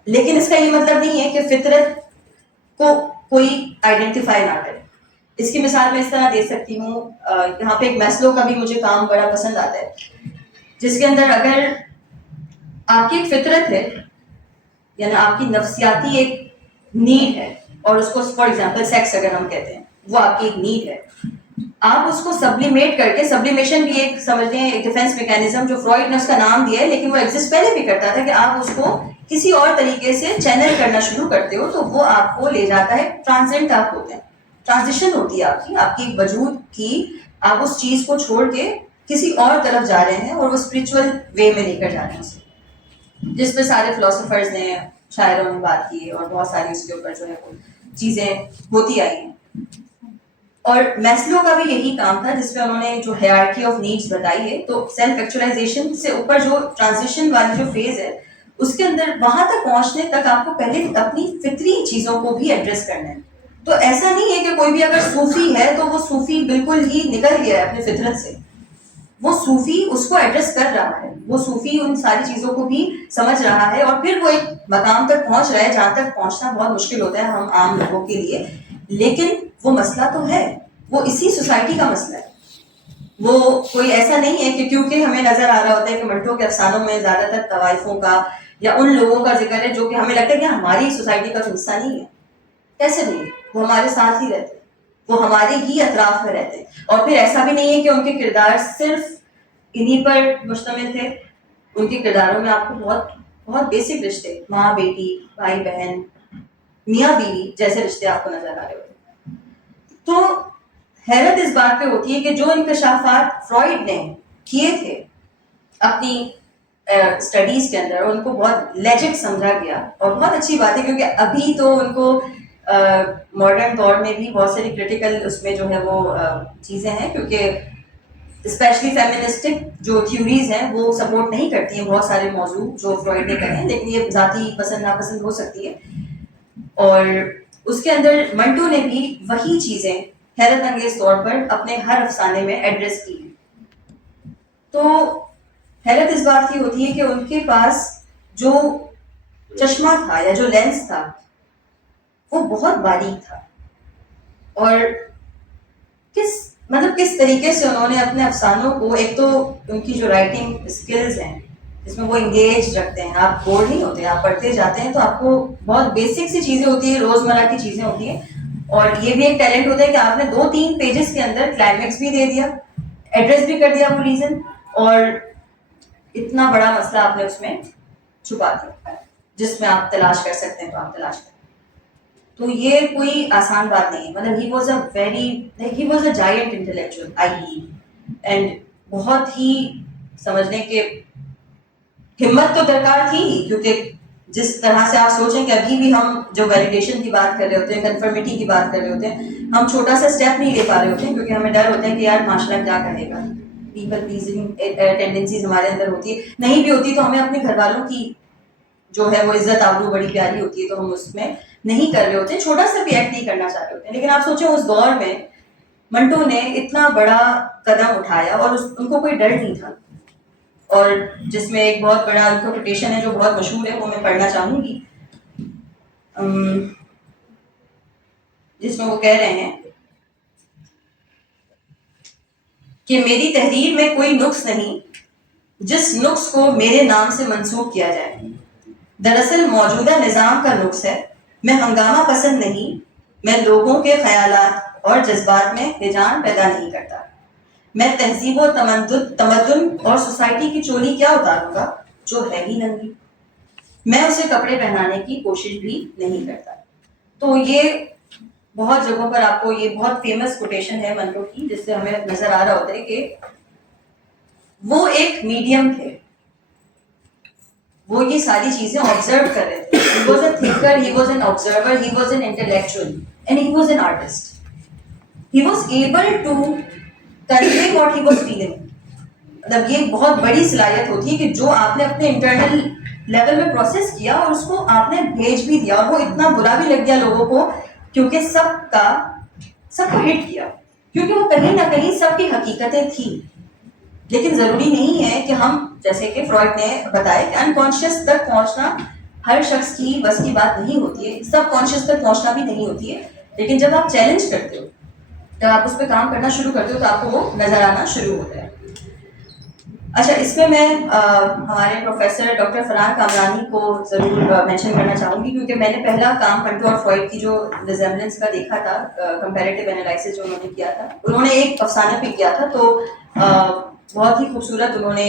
لیکن اس کا یہ مطلب نہیں ہے کہ فطرت کو کوئی آئیڈینٹیفائی نہ کرے. اس کی مثال میں اس طرح دے سکتی ہوں, یہاں پہ ایک میسلو کا بھی مجھے کام بڑا پسند آتا ہے, جس کے اندر اگر آپ کی ایک فطرت ہے یعنی آپ کی نفسیاتی ایک نیڈ ہے اور اس کو فار ایگزامپل سیکس اگر ہم کہتے ہیں وہ آپ کی ایک نیڈ ہے, آپ اس کو سبلیمیٹ کر کے, سبلیمیشن بھی ایک سمجھتے ہیں ایک ڈیفینس میکینزم جو فرائڈ نے اس کا نام دیا ہے, لیکن وہ ایگزسٹ پہلے بھی کرتا تھا کہ آپ اس کو کسی اور طریقے سے چینل کرنا شروع کرتے ہو تو وہ آپ کو لے جاتا ہے, ٹرانزینٹ آپ ہوتے ہیں, ٹرانزیشن ہوتی ہے آپ کی وجود کی, آپ اس چیز کو چھوڑ کے کسی اور طرف جا رہے ہیں اور وہ اسپرچل وے میں لے کر جا رہے ہیں اسے, جس پہ سارے فلاسفرز نے شاعروں نے بات کی اور بہت ساری اس کے اوپر جو ہے وہ چیزیں ہوتی آئی ہیں. اور میسلو کا بھی یہی کام تھا جس پہ انہوں نے جو ہیرارکی آف نیڈس بتائی ہے, تو سیلف ایکچولائزیشن سے اوپر جو ٹرانزیشن والی جو فیز ہے اس کے اندر وہاں تک پہنچنے تک آپ کو پہلے اپنی فطری چیزوں کو بھی ایڈریس کرنا ہے. تو ایسا نہیں ہے کہ کوئی بھی اگر صوفی ہے تو وہ صوفی بالکل ہی نکل گیا ہے اپنی فطرت سے, وہ صوفی اس کو ایڈریس کر رہا ہے, وہ صوفی ان ساری چیزوں کو بھی سمجھ رہا ہے اور پھر وہ ایک مقام تک پہنچ رہا ہے جہاں تک پہنچنا بہت مشکل ہوتا ہے ہم عام لوگوں کے لیے, لیکن وہ مسئلہ تو ہے, وہ اسی سوسائٹی کا مسئلہ ہے. وہ کوئی ایسا نہیں ہے کہ کیونکہ ہمیں نظر آ رہا ہوتا ہے کہ منٹو کے افسانوں میں زیادہ تر طوائفوں کا یا ان لوگوں کا ذکر ہے جو کہ ہمیں لگتا ہے کہ ہماری سوسائٹی کا تو حصہ نہیں ہے. کیسے نہیں, وہ ہمارے ساتھ ہی رہتے, وہ ہمارے ہی اطراف میں رہتے, اور پھر ایسا بھی نہیں ہے کہ ان کے کردار صرف انہی پر مشتمل تھے. ان کے کرداروں میں آپ کو بہت بہت بیسک رشتے, ماں بیٹی, بھائی بہن, میاں بیوی جیسے رشتے آپ کو نظر آ رہے ہوتے ہیں. تو حیرت اس بات پہ ہوتی ہے کہ جو انکشافات فرائڈ نے کیے تھے اپنی اسٹڈیز کے اندر, ان کو بہت لیجٹ سمجھا گیا, اور بہت اچھی بات ہے کیونکہ ابھی تو ان کو ماڈرن دور میں بھی بہت ساری کرٹیکل اس میں جو ہے وہ چیزیں ہیں, کیونکہ اسپیشلی فیمنسٹک جو تھیوریز ہیں وہ سپورٹ نہیں کرتی ہیں بہت سارے موضوع جو فرائڈ نے کہے ہیں, لیکن یہ ذاتی پسند ناپسند ہو سکتی ہے. اور اس کے اندر منٹو نے بھی وہی چیزیں حیرت انگیز طور پر اپنے ہر افسانے میں ایڈریس کی. تو حیرت اس بات کی ہوتی ہے کہ ان کے پاس جو چشمہ تھا یا جو لینس تھا وہ بہت باریک تھا, اور کس طریقے سے انہوں نے اپنے افسانوں کو, ایک تو ان کی جو رائٹنگ اسکلز ہیں جس میں وہ انگیج رکھتے ہیں, آپ بور نہیں ہوتے, آپ پڑھتے جاتے ہیں تو آپ کو بہت بیسک سی چیزیں ہوتی ہیں, روزمرہ کی چیزیں ہوتی ہیں, اور یہ بھی ایک ٹیلنٹ ہوتا ہے کہ آپ نے 2-3 پیجز کے اندر کلائمیکس بھی دے دیا, ایڈریس بھی کر دیا وہ ریزن, اور اتنا بڑا مسئلہ آپ نے اس میں چھپا دیا جس میں آپ تلاش کر سکتے ہیں تو آپ تلاش کریں. تو یہ کوئی آسان بات نہیں ہے, مطلب he was a joint intellectual I believe, and بہت ہی سمجھنے کے ہمت تو درکار تھی ہی, کیونکہ جس طرح سے آپ سوچیں کہ ابھی بھی ہم جو ویلیڈیشن کی بات کر رہے ہوتے ہیں, کنفرمیٹی کی بات کر رہے ہوتے ہیں, ہم چھوٹا سا اسٹیپ نہیں لے پا رہے ہوتے ہیں کیونکہ ہمیں ڈر ہوتا ہے کہ یار معاشرہ کیا کہے گا, پیپل پلیزنگ ٹینڈنسیز ہمارے اندر ہوتی ہے, نہیں بھی ہوتی تو ہمیں اپنے گھر والوں کی جو ہے وہ عزت آبرو بڑی پیاری ہوتی ہے, تو ہم اس میں نہیں کر رہے ہوتے, چھوٹا سا بھی ایکٹ نہیں کرنا چاہ رہے ہوتے. لیکن آپ سوچیں اس دور میں منٹو نے اتنا بڑا قدم اٹھایا اور ان کو کوئی ڈر نہیں تھا. اور جس میں ایک بہت بڑا ان کا کوٹیشن ہے جو بہت مشہور ہے, وہ میں پڑھنا چاہوں گی, جس میں وہ کہہ رہے ہیں کہ میری تحریر میں کوئی نقص نہیں جس نقص کو میرے نام سے منسوخ کیا جائے. دراصل موجودہ نظام کا نقص ہے. میں ہنگامہ پسند نہیں, میں لوگوں کے خیالات اور جذبات میں ہیجان پیدا نہیں کرتا. میں تہذیب و تمدن اور سوسائٹی کی چولی کیا اتاروں گا جو ہے ہی ننگی. میں اسے کپڑے پہنانے کی کوشش بھی نہیں کرتا. تو یہ بہت جگہوں پر آپ کو یہ بہت فیمس کوٹیشن ہے منٹو کی, جس سے ہمیں نظر آ رہا ہوتا ہے کہ وہ ایک میڈیم تھے, وہ یہ ساری چیزیں آبزرو کر رہے تھے. He was a thinker, he was an observer, he was an intellectual, and he was an artist. He was able to convey what he was feeling. مطلب یہ بہت بڑی صلاحیت ہوتی ہے کہ جو آپ نے اپنے انٹرنل لیول میں پروسیس کیا اور اس کو آپ نے بھیج بھی دیا, اور وہ اتنا برا بھی لگ گیا لوگوں کو کیونکہ سب کو ہٹ کیا, کیونکہ وہ کہیں نہ کہیں سب کی حقیقتیں تھیں. لیکن ضروری نہیں ہے کہ ہم, جیسے کہ فرائڈ نے بتایا کہ انکانشیس تک پہنچنا ہر شخص کی بس کی بات نہیں ہوتی ہے, سب کانشیس تک پہنچنا بھی نہیں ہوتی ہے. لیکن جب آپ چیلنج کرتے ہو, جب آپ اس پہ کام کرنا شروع کرتے ہو, تو آپ کو وہ نظر آنا شروع ہوتا ہے. اچھا, اس میں میں ہمارے پروفیسر ڈاکٹر فرحان کامرانی کو ضرور مینشن کرنا چاہوں گی, کیونکہ میں نے پہلا کام منٹو اور فرائڈ کی جو ریزیمبلنس کا دیکھا تھا, کمپیریٹیو انالائسس جو انہوں نے کیا تھا, انہوں نے ایک افسانے پہ کیا تھا. تو بہت ہی خوبصورت انہوں نے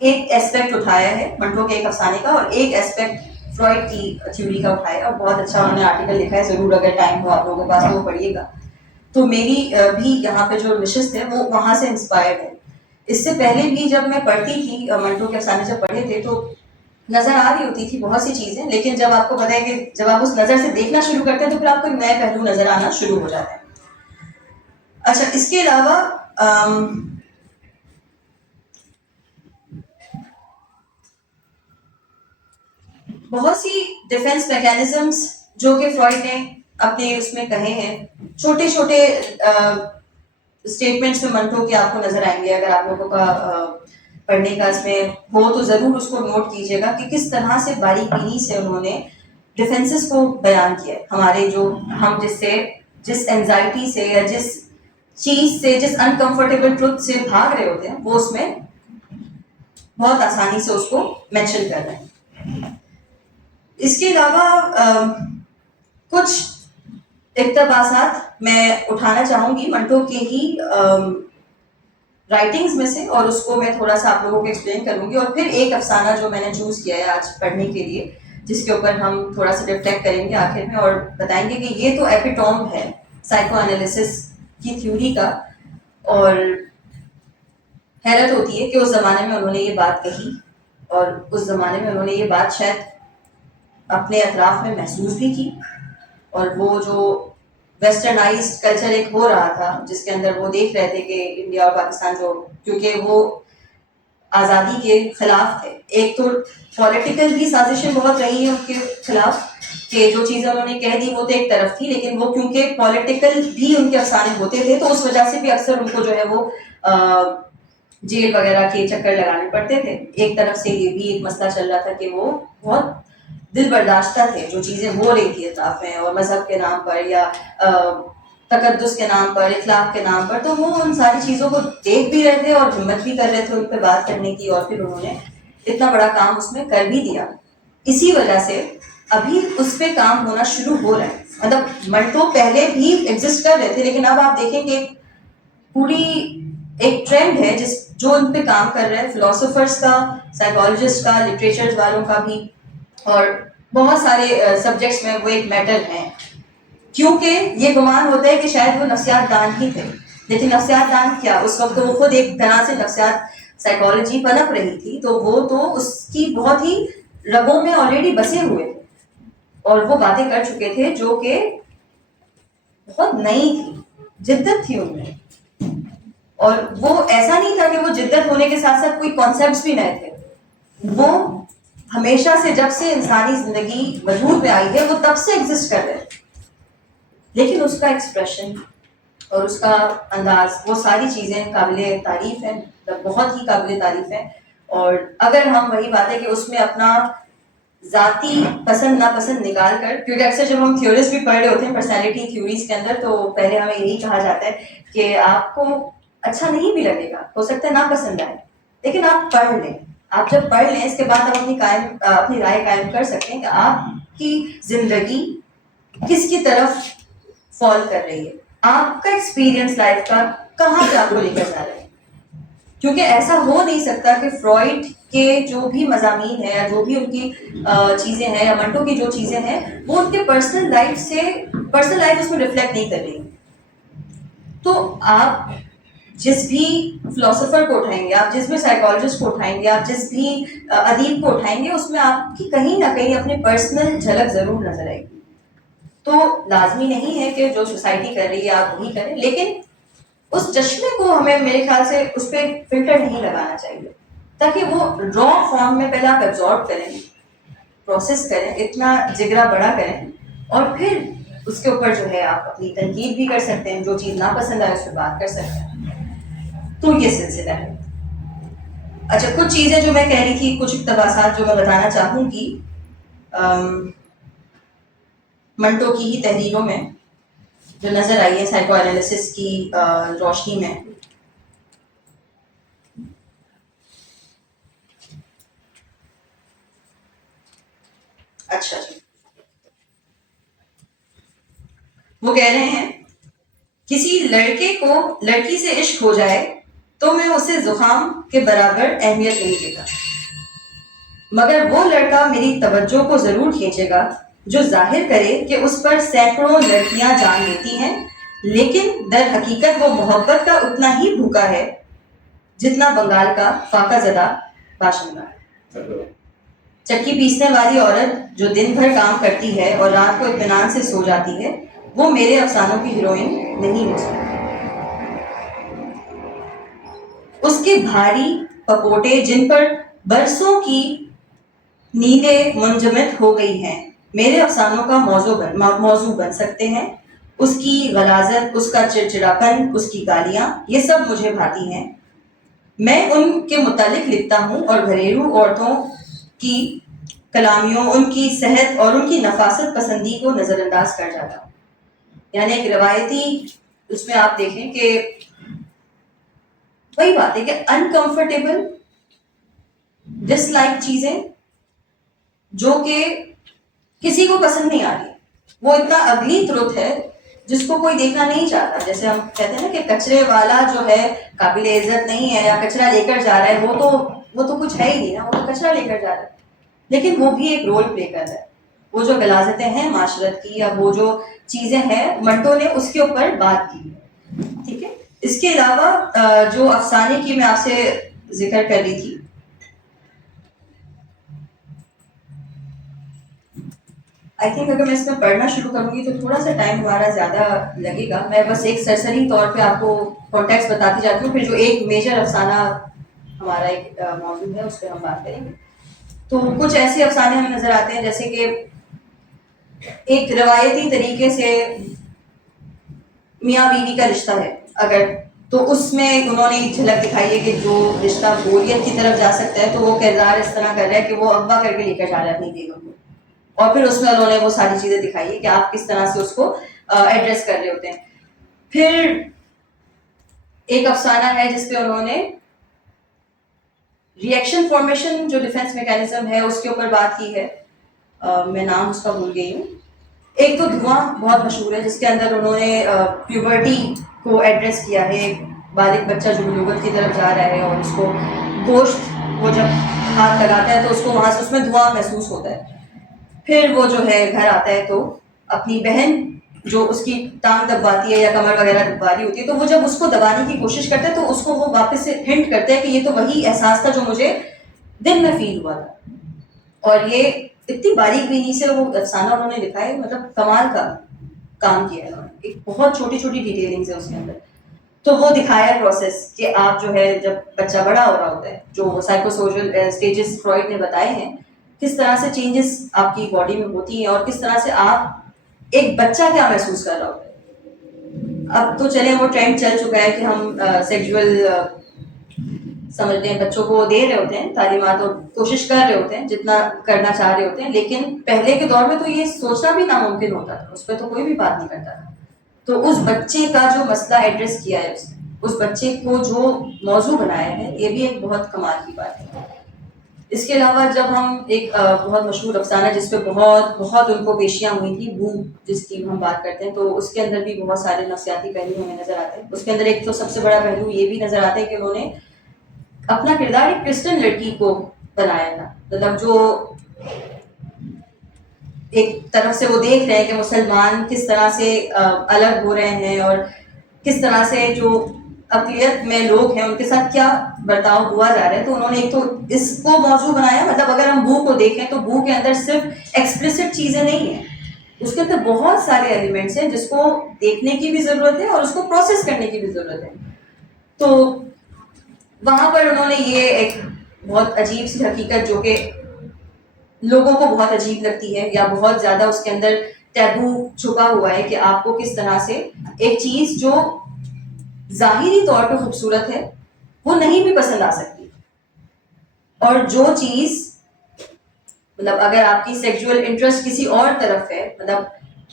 ایک ایسپیکٹ اٹھایا ہے منٹو کے ایک افسانے کا, اور ایک ایسپیکٹ فرائڈ کی تھیوری کا اٹھایا, اور بہت اچھا انہوں نے آرٹیکل لکھا ہے. ضرور اگر ٹائم ہو آپ لوگوں کے پاس تو وہ پڑھیے گا. تو میری بھی یہاں پہ جو نشست ہے وہ وہاں سے انسپائرڈ ہے. اس سے پہلے بھی جب میں پڑھتی تھی منٹو کے افسانے جب پڑھے تھے تو نظر آ رہی ہوتی تھی بہت سی چیزیں, لیکن جب آپ کو پتا ہے کہ جب آپ اس نظر سے دیکھنا شروع کرتے ہیں تو پھر آپ کو نئے پہلو نظر آنا شروع ہو جاتے ہیں. اچھا, اس کے علاوہ بہت سی ڈیفینس میکینزمس جو کہ فرائڈ نے اپنے اس میں کہے ہیں, چھوٹے چھوٹے اسٹیٹمنٹس میں منٹو کے آپ کو نظر آئیں گے. اگر آپ لوگوں کا پڑھنے کا اس میں ہو تو ضرور اس کو نوٹ کیجیے گا کہ کس طرح سے باریک بینی سے انہوں نے ڈیفینسز کو بیان کیا ہے. ہمارے جو ہم جس اینزائٹی سے یا جس چیز سے, جس انکمفرٹیبل ٹروتھ سے بھاگ رہے ہوتے ہیں, وہ اس میں بہت آسانی سے اس کو مینشن کر رہے ہیں. اس کے علاوہ کچھ اقتباسات میں اٹھانا چاہوں گی منٹو کے ہی رائٹنگز میں سے, اور اس کو میں تھوڑا سا آپ لوگوں کو ایکسپلین کروں گی. اور پھر ایک افسانہ جو میں نے چوز کیا ہے آج پڑھنے کے لیے, جس کے اوپر ہم تھوڑا سا ریفلیکٹ کریں گے آخر میں, اور بتائیں گے کہ یہ تو ایپیٹوم ہے سائیکو انالیسس کی تھیوری کا. اور حیرت ہوتی ہے کہ اس زمانے میں انہوں نے یہ بات کہی, اور اس زمانے میں انہوں نے یہ بات شاید اپنے اطراف میں محسوس بھی کی. اور وہ جو ویسٹرنائزڈ کلچر ایک ہو رہا تھا جس کے اندر وہ دیکھ رہے تھے کہ انڈیا اور پاکستان جو, کیونکہ وہ آزادی کے خلاف تھے, ایک تو پولیٹیکل بھی سازشیں بہت رہی ہیں ان کے خلاف کہ جو چیزیں انہوں نے کہہ دی وہ تو ایک طرف تھی, لیکن وہ کیونکہ پولیٹیکل بھی ان کے افسانے ہوتے تھے تو اس وجہ سے بھی اکثر ان کو جو ہے وہ جیل وغیرہ کے چکر لگانے پڑتے تھے. ایک طرف سے یہ بھی ایک مسئلہ چل رہا تھا کہ وہ بہت دل برداشتہ تھے جو چیزیں ہو رہی تھی اطراف میں, اور مذہب کے نام پر یا تقدس کے نام پر, اخلاق کے نام پر, تو وہ ان ساری چیزوں کو دیکھ بھی رہے تھے اور ہمت بھی کر رہے تھے ان پہ بات کرنے کی, اور پھر انہوں نے اتنا بڑا کام اس میں کر بھی دیا. اسی وجہ سے ابھی اس پہ کام ہونا شروع ہو رہا ہے. مطلب منٹو پہلے بھی ایگزسٹ کر رہے تھے, لیکن اب آپ دیکھیں کہ پوری ایک ٹرینڈ ہے جو ان پہ کام کر رہے ہیں, فلاسفرس کا, سائیکالوجسٹ کا, لٹریچر والوں کا بھی, اور بہت سارے سبجیکٹس میں وہ ایک میٹر ہیں. کیونکہ یہ گمان ہوتا ہے کہ شاید وہ نفسیات دان ہی تھے, لیکن نفسیات دان کیا, اس وقت وہ خود ایک طرح سے نفسیات سائیکالوجی پنپ رہی تھی, تو وہ تو اس کی بہت ہی رگوں میں آلریڈی بسے ہوئے تھے, اور وہ باتیں کر چکے تھے جو کہ بہت نئی تھی, جدت تھی ان میں. اور وہ ایسا نہیں تھا کہ وہ جدت ہونے کے ساتھ ساتھ کوئی کانسیپٹس بھی نئے تھے, وہ ہمیشہ سے جب سے انسانی زندگی وجود میں آئی ہے وہ تب سے ایگزسٹ کر رہے ہیں، لیکن اس کا ایکسپریشن اور اس کا انداز، وہ ساری چیزیں قابل تعریف ہیں، بہت ہی قابل تعریف ہیں. اور اگر ہم وہی بات ہے کہ اس میں اپنا ذاتی پسند ناپسند نکال کر، کیونکہ اکثر جب ہم تھیوریز بھی پڑھ رہے ہوتے ہیں پرسنالٹی تھیوریز کے اندر، تو پہلے ہمیں یہی کہا جاتا ہے کہ آپ کو اچھا نہیں بھی لگے گا، ہو سکتا ہے ناپسند آئے، لیکن آپ پڑھ لیں. آپ جب پڑھ لیں اس کے بعد آپ اپنی رائے قائم کر سکتے ہیں کہ آپ کی زندگی کس کی طرف فال کر رہی ہے، آپ کا ایکسپیرئنس لائف کا کہاں پہ آپ کو لے کر جا رہے ہیں. کیونکہ ایسا ہو نہیں سکتا کہ فرائڈ کے جو بھی مضامین ہیں یا جو بھی ان کی چیزیں ہیں یا منٹو کی جو چیزیں ہیں وہ ان کے پرسنل لائف اس میں ریفلیکٹ نہیں کر رہی. تو آپ جس بھی فلاسفر کو اٹھائیں گے، آپ جس بھی سائیکالوجسٹ کو اٹھائیں گے، آپ جس بھی ادیب کو اٹھائیں گے، اس میں آپ کی کہیں نہ کہیں اپنے پرسنل جھلک ضرور نظر آئے گی. تو لازمی نہیں ہے کہ جو سوسائٹی کر رہی ہے آپ وہی کریں، لیکن اس چشمے کو ہمیں میرے خیال سے اس پہ فلٹر نہیں لگانا چاہیے، تاکہ وہ را فارم میں پہلے آپ ایبزارب کریں، پروسیس کریں، اتنا جگرا بڑا کریں، اور پھر اس کے اوپر جو ہے آپ اپنی تنقید بھی کر سکتے ہیں، جو چیز ناپسند آئے اس پہ بات کر سکتے ہیں. تو یہ سلسلہ ہے. اچھا، کچھ چیزیں جو میں کہہ رہی تھی، کچھ اقتباسات جو میں بتانا چاہوں گی منٹو کی ہی تحریروں میں جو نظر آئی ہے سائیکو انالیسس کی روشنی میں. اچھا جی، وہ کہہ رہے ہیں کسی لڑکے کو لڑکی سے عشق ہو جائے تو میں اسے زخام کے برابر اہمیت نہیں دیتا، مگر وہ لڑکا میری توجہ کو ضرور کھینچے گا جو ظاہر کرے کہ اس پر سینکڑوں لڑکیاں جان لیتی ہیں، لیکن در حقیقت وہ محبت کا اتنا ہی بھوکا ہے جتنا بنگال کا فاقہ زدہ باشندہ ہے. چکی پیسنے والی عورت جو دن بھر کام کرتی ہے اور رات کو اطمینان سے سو جاتی ہے، وہ میرے افسانوں کی ہیروئن نہیں ہو سکتی. اس کے بھاری پپوٹے جن پر برسوں کی نیندیں منجمد ہو گئی ہیں میرے افسانوں کا موضوع بن سکتے ہیں. اس کی غلاظت، اس کا چڑچڑاپن، اس کی گالیاں، یہ سب مجھے بھاتی ہیں. میں ان کے متعلق لکھتا ہوں اور گھریلو عورتوں کی کلامیوں، ان کی صحت اور ان کی نفاست پسندی کو نظر انداز کر جاتا ہوں. یعنی ایک روایتی اس میں آپ دیکھیں کہ وہی بات ہے کہ انکمفرٹیبل ڈس لائک چیزیں جو کہ کسی کو پسند نہیں آ رہی، وہ اتنا اگلی ٹروتھ ہے جس کو کوئی دیکھنا نہیں چاہتا. جیسے ہم کہتے ہیں نا کہ کچرے والا جو ہے قابل عزت نہیں ہے، یا کچرا لے کر جا رہا ہے، وہ تو کچھ ہے ہی نہیں نا، وہ تو کچرا لے کر جا رہا ہے، لیکن وہ بھی ایک رول پلے کر رہا ہے. وہ جو غلاظتیں ہیں معاشرت کی یا وہ جو چیزیں ہیں، منٹو نے اس کے اوپر بات کی. ٹھیک ہے. اس کے علاوہ جو افسانے کی میں آپ سے ذکر کر رہی تھی، آئی تھنک اگر میں اس میں پڑھنا شروع کروں گی تو تھوڑا سا ٹائم ہمارا زیادہ لگے گا. میں بس ایک سرسری طور پہ آپ کو کانٹیکس بتاتی جاتی ہوں، پھر جو ایک میجر افسانہ ہمارا ایک موضوع ہے اس پہ ہم بات کریں گے. تو کچھ ایسے افسانے ہمیں نظر آتے ہیں جیسے کہ ایک روایتی طریقے سے میاں بیوی کا رشتہ ہے اگر، تو اس میں انہوں نے ایک جھلک دکھائی ہے کہ جو رشتہ بوریت کی طرف جا سکتا ہے تو وہ کردار اس طرح کر رہا ہے کہ وہ اغوا کر کے لے کر جا رہا ہے اپنی بیگم کو. اور پھر اس میں انہوں نے وہ ساری چیزیں دکھائی ہے کہ آپ کس طرح سے اس کو ایڈریس کر رہے ہوتے ہیں. پھر ایک افسانہ ہے جس پہ انہوں نے ری ایکشن فارمیشن جو ڈیفینس میکینزم ہے اس کے اوپر بات کی ہے. میں نام اس کا بھول گئی ہوں. ایک تو دھواں بہت مشہور ہے جس کے اندر انہوں نے پیوبرٹی کو ایڈریس کیا ہے. ایک بالغ بچہ جو بلوغت کی طرف جا رہا ہے اور اس کو گوشت وہ جب ہاتھ لگاتا ہے تو اس کو وہاں سے اس میں دھواں محسوس ہوتا ہے. پھر وہ جو ہے گھر آتا ہے تو اپنی بہن جو اس کی ٹانگ دباتی ہے یا کمر وغیرہ دبا رہی ہوتی ہے، تو وہ جب اس کو دبانے کی کوشش کرتا ہے تو اس کو وہ واپس سے ہنٹ کرتا ہے کہ یہ تو وہی احساس تھا جو مجھے دن میں فیل ہوا تھا. اور یہ اتنی باریک بینی سے وہ افسانہ انہوں نے لکھا ہے، مطلب کمال کا کام کیا ہے انہوں نے. ایک بہت چھوٹی چھوٹی ڈیٹیلنگز ہے اس کے اندر. تو وہ دکھایا پروسیس کہ آپ جو ہے جب بچہ بڑا ہو رہا ہوتا ہے، جو سائیکو سوشل اسٹیجز فرائڈ نے بتائے ہیں، کس طرح سے چینجز آپ کی باڈی میں ہوتی ہیں اور کس طرح سے آپ ایک بچہ کیا محسوس کر رہا ہوتا ہے. اب تو چلیں وہ ٹرینڈ چل چکا ہے کہ ہم سیکشول سمجھتے ہیں، بچوں کو دے رہے ہوتے ہیں تعلیمات اور کوشش کر رہے ہوتے ہیں جتنا کرنا چاہ رہے ہوتے ہیں، لیکن پہلے کے دور میں تو یہ سوچنا بھی ناممکن ہوتا تھا، اس پہ تو کوئی بھی بات نہیں کرتا تھا. تو اس بچے کا جو مسئلہ ایڈریس کیا ہے اس بچے کو جو موضوع بنایا ہے، یہ بھی ایک بہت کمال کی بات ہے. اس کے علاوہ جب ہم ایک بہت مشہور افسانہ جس پہ بہت بہت ان کو پیشیاں ہوئی تھی، بو جس کی ہم بات کرتے ہیں، تو اس کے اندر بھی بہت سارے نفسیاتی پہلو ہمیں نظر آتے ہیں. اس کے اندر ایک تو سب سے بڑا پہلو یہ بھی نظر آتا ہے کہ انہوں نے اپنا کردار ایک کرسچن لڑکی کو بنایا تھا. مطلب جو ایک طرف سے وہ دیکھ رہے ہیں کہ مسلمان کس طرح سے الگ ہو رہے ہیں اور کس طرح سے جو اقلیت میں لوگ ہیں ان کے ساتھ کیا برتاؤ ہوا جا رہا ہے. تو انہوں نے ایک تو اس کو موضوع بنایا. مطلب اگر ہم بو کو دیکھیں تو بو کے اندر صرف ایکسپلسٹ چیزیں نہیں ہیں، اس کے اندر بہت سارے ایلیمنٹس ہیں جس کو دیکھنے کی بھی ضرورت ہے اور اس کو پروسیس کرنے کی بھی ضرورت ہے. تو وہاں پر انہوں نے یہ ایک بہت عجیب سی حقیقت جو کہ لوگوں کو بہت عجیب لگتی ہے یا بہت زیادہ اس کے اندر ٹیبو چھپا ہوا ہے کہ آپ کو کس طرح سے ایک چیز جو ظاہری طور پہ خوبصورت ہے وہ نہیں بھی پسند آ سکتی، اور جو چیز مطلب اگر آپ کی سیکشول انٹرسٹ کسی اور طرف ہے، مطلب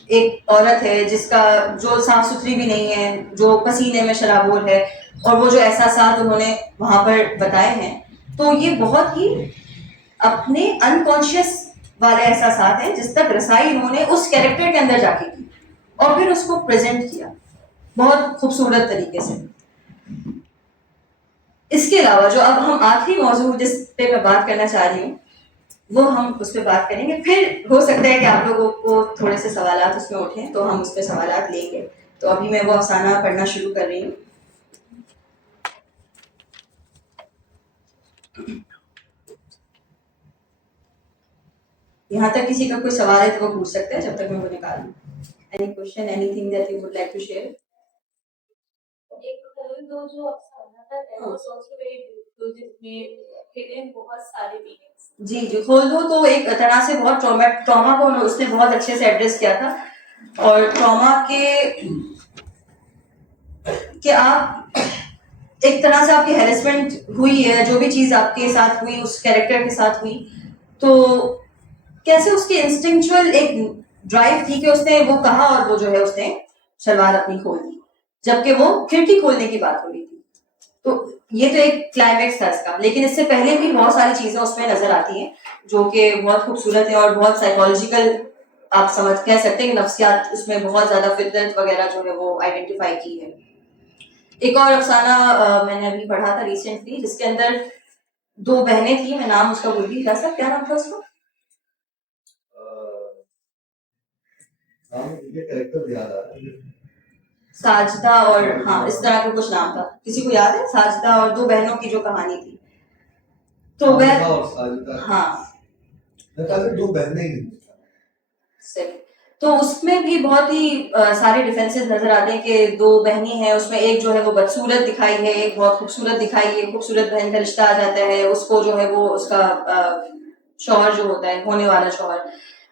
ایک عورت ہے جس کا جو صاف ستھری بھی نہیں ہے، جو پسینے میں شرابور ہے، اور وہ جو احساسات انہوں نے وہاں پر بتائے ہیں، تو یہ بہت ہی اپنے انکانشیس والے احساسات ہیں جس تک رسائی انہوں نے اس کیریکٹر کے اندر جا کے کی اور پھر اس کو پریزنٹ کیا بہت خوبصورت طریقے سے. اس کے علاوہ جو اب ہم آخری موضوع جس پہ میں بات کرنا چاہ رہی ہوں وہ ہم اس پہ بات کریں گے. پھر ہو سکتا ہے کہ آپ لوگوں کو تھوڑے سے سوالات اس میں اٹھیں تو ہم اس پہ سوالات لیں گے. تو ابھی میں وہ افسانہ پڑھنا شروع کر رہی ہوں. یہاں تک کسی کا کوئی سوال ہے تو وہ پوچھ سکتے ہیں جب تک میں وہ نکال لوں. Any question, anything that you would like to share? جی جی، کھول دو تو ایک طرح سے بہت ٹراما کو اس نے بہت اچھے سے ایڈریس کیا تھا. اور ٹراما کہ آپ ایک طرح سے آپ کی ہیرسمنٹ ہوئی ہے، جو بھی چیز آپ کے ساتھ ہوئی اس کیریکٹر کے ساتھ ہوئی، تو کیسے اس کی انسٹنکچوئل ایک ڈرائیو تھی کہ اس نے وہ کہا اور وہ جو ہے اس نے شلوار اپنی کھول دی جبکہ وہ کھڑکی کھولنے کی بات ہو رہی تھی. تو یہ تو ایک کلائمیکس تھا اس کا، لیکن اس سے پہلے بھی بہت ساری چیزیں اس میں نظر آتی ہیں جو کہ بہت خوبصورت ہیں اور بہت سائیکولوجیکل آپ کہہ سکتے ہیں کہ نفسیات اس میں بہت زیادہ فطرت وغیرہ جو ہے وہ آئیڈینٹیفائی کی ہے. ایک اور افسانہ میں نے ابھی پڑھا تھا ریسنٹلی جس کے اندر دو بہنیں تھیں، میں نام اس کا بھول گئی. کیا نام تھا اس کا؟ ساجدہ اور ہاں اس طرح کا کچھ نام تھا. کسی کو یاد ہے؟ ساجدہ اور دو بہنوں کی جو کہانی تھی. تو ہاں دو بہنیں صحیح. تو اس میں بھی بہت ہی سارے ڈیفرنسز نظر آتے ہیں کہ دو بہنیں ہیں، اس میں ایک جو ہے وہ بدصورت دکھائی ہے، ایک بہت خوبصورت دکھائی ہے. خوبصورت بہن کا رشتہ آ جاتا ہے، اس کو جو ہے وہ اس کا شوہر جو ہوتا ہے ہونے والا شوہر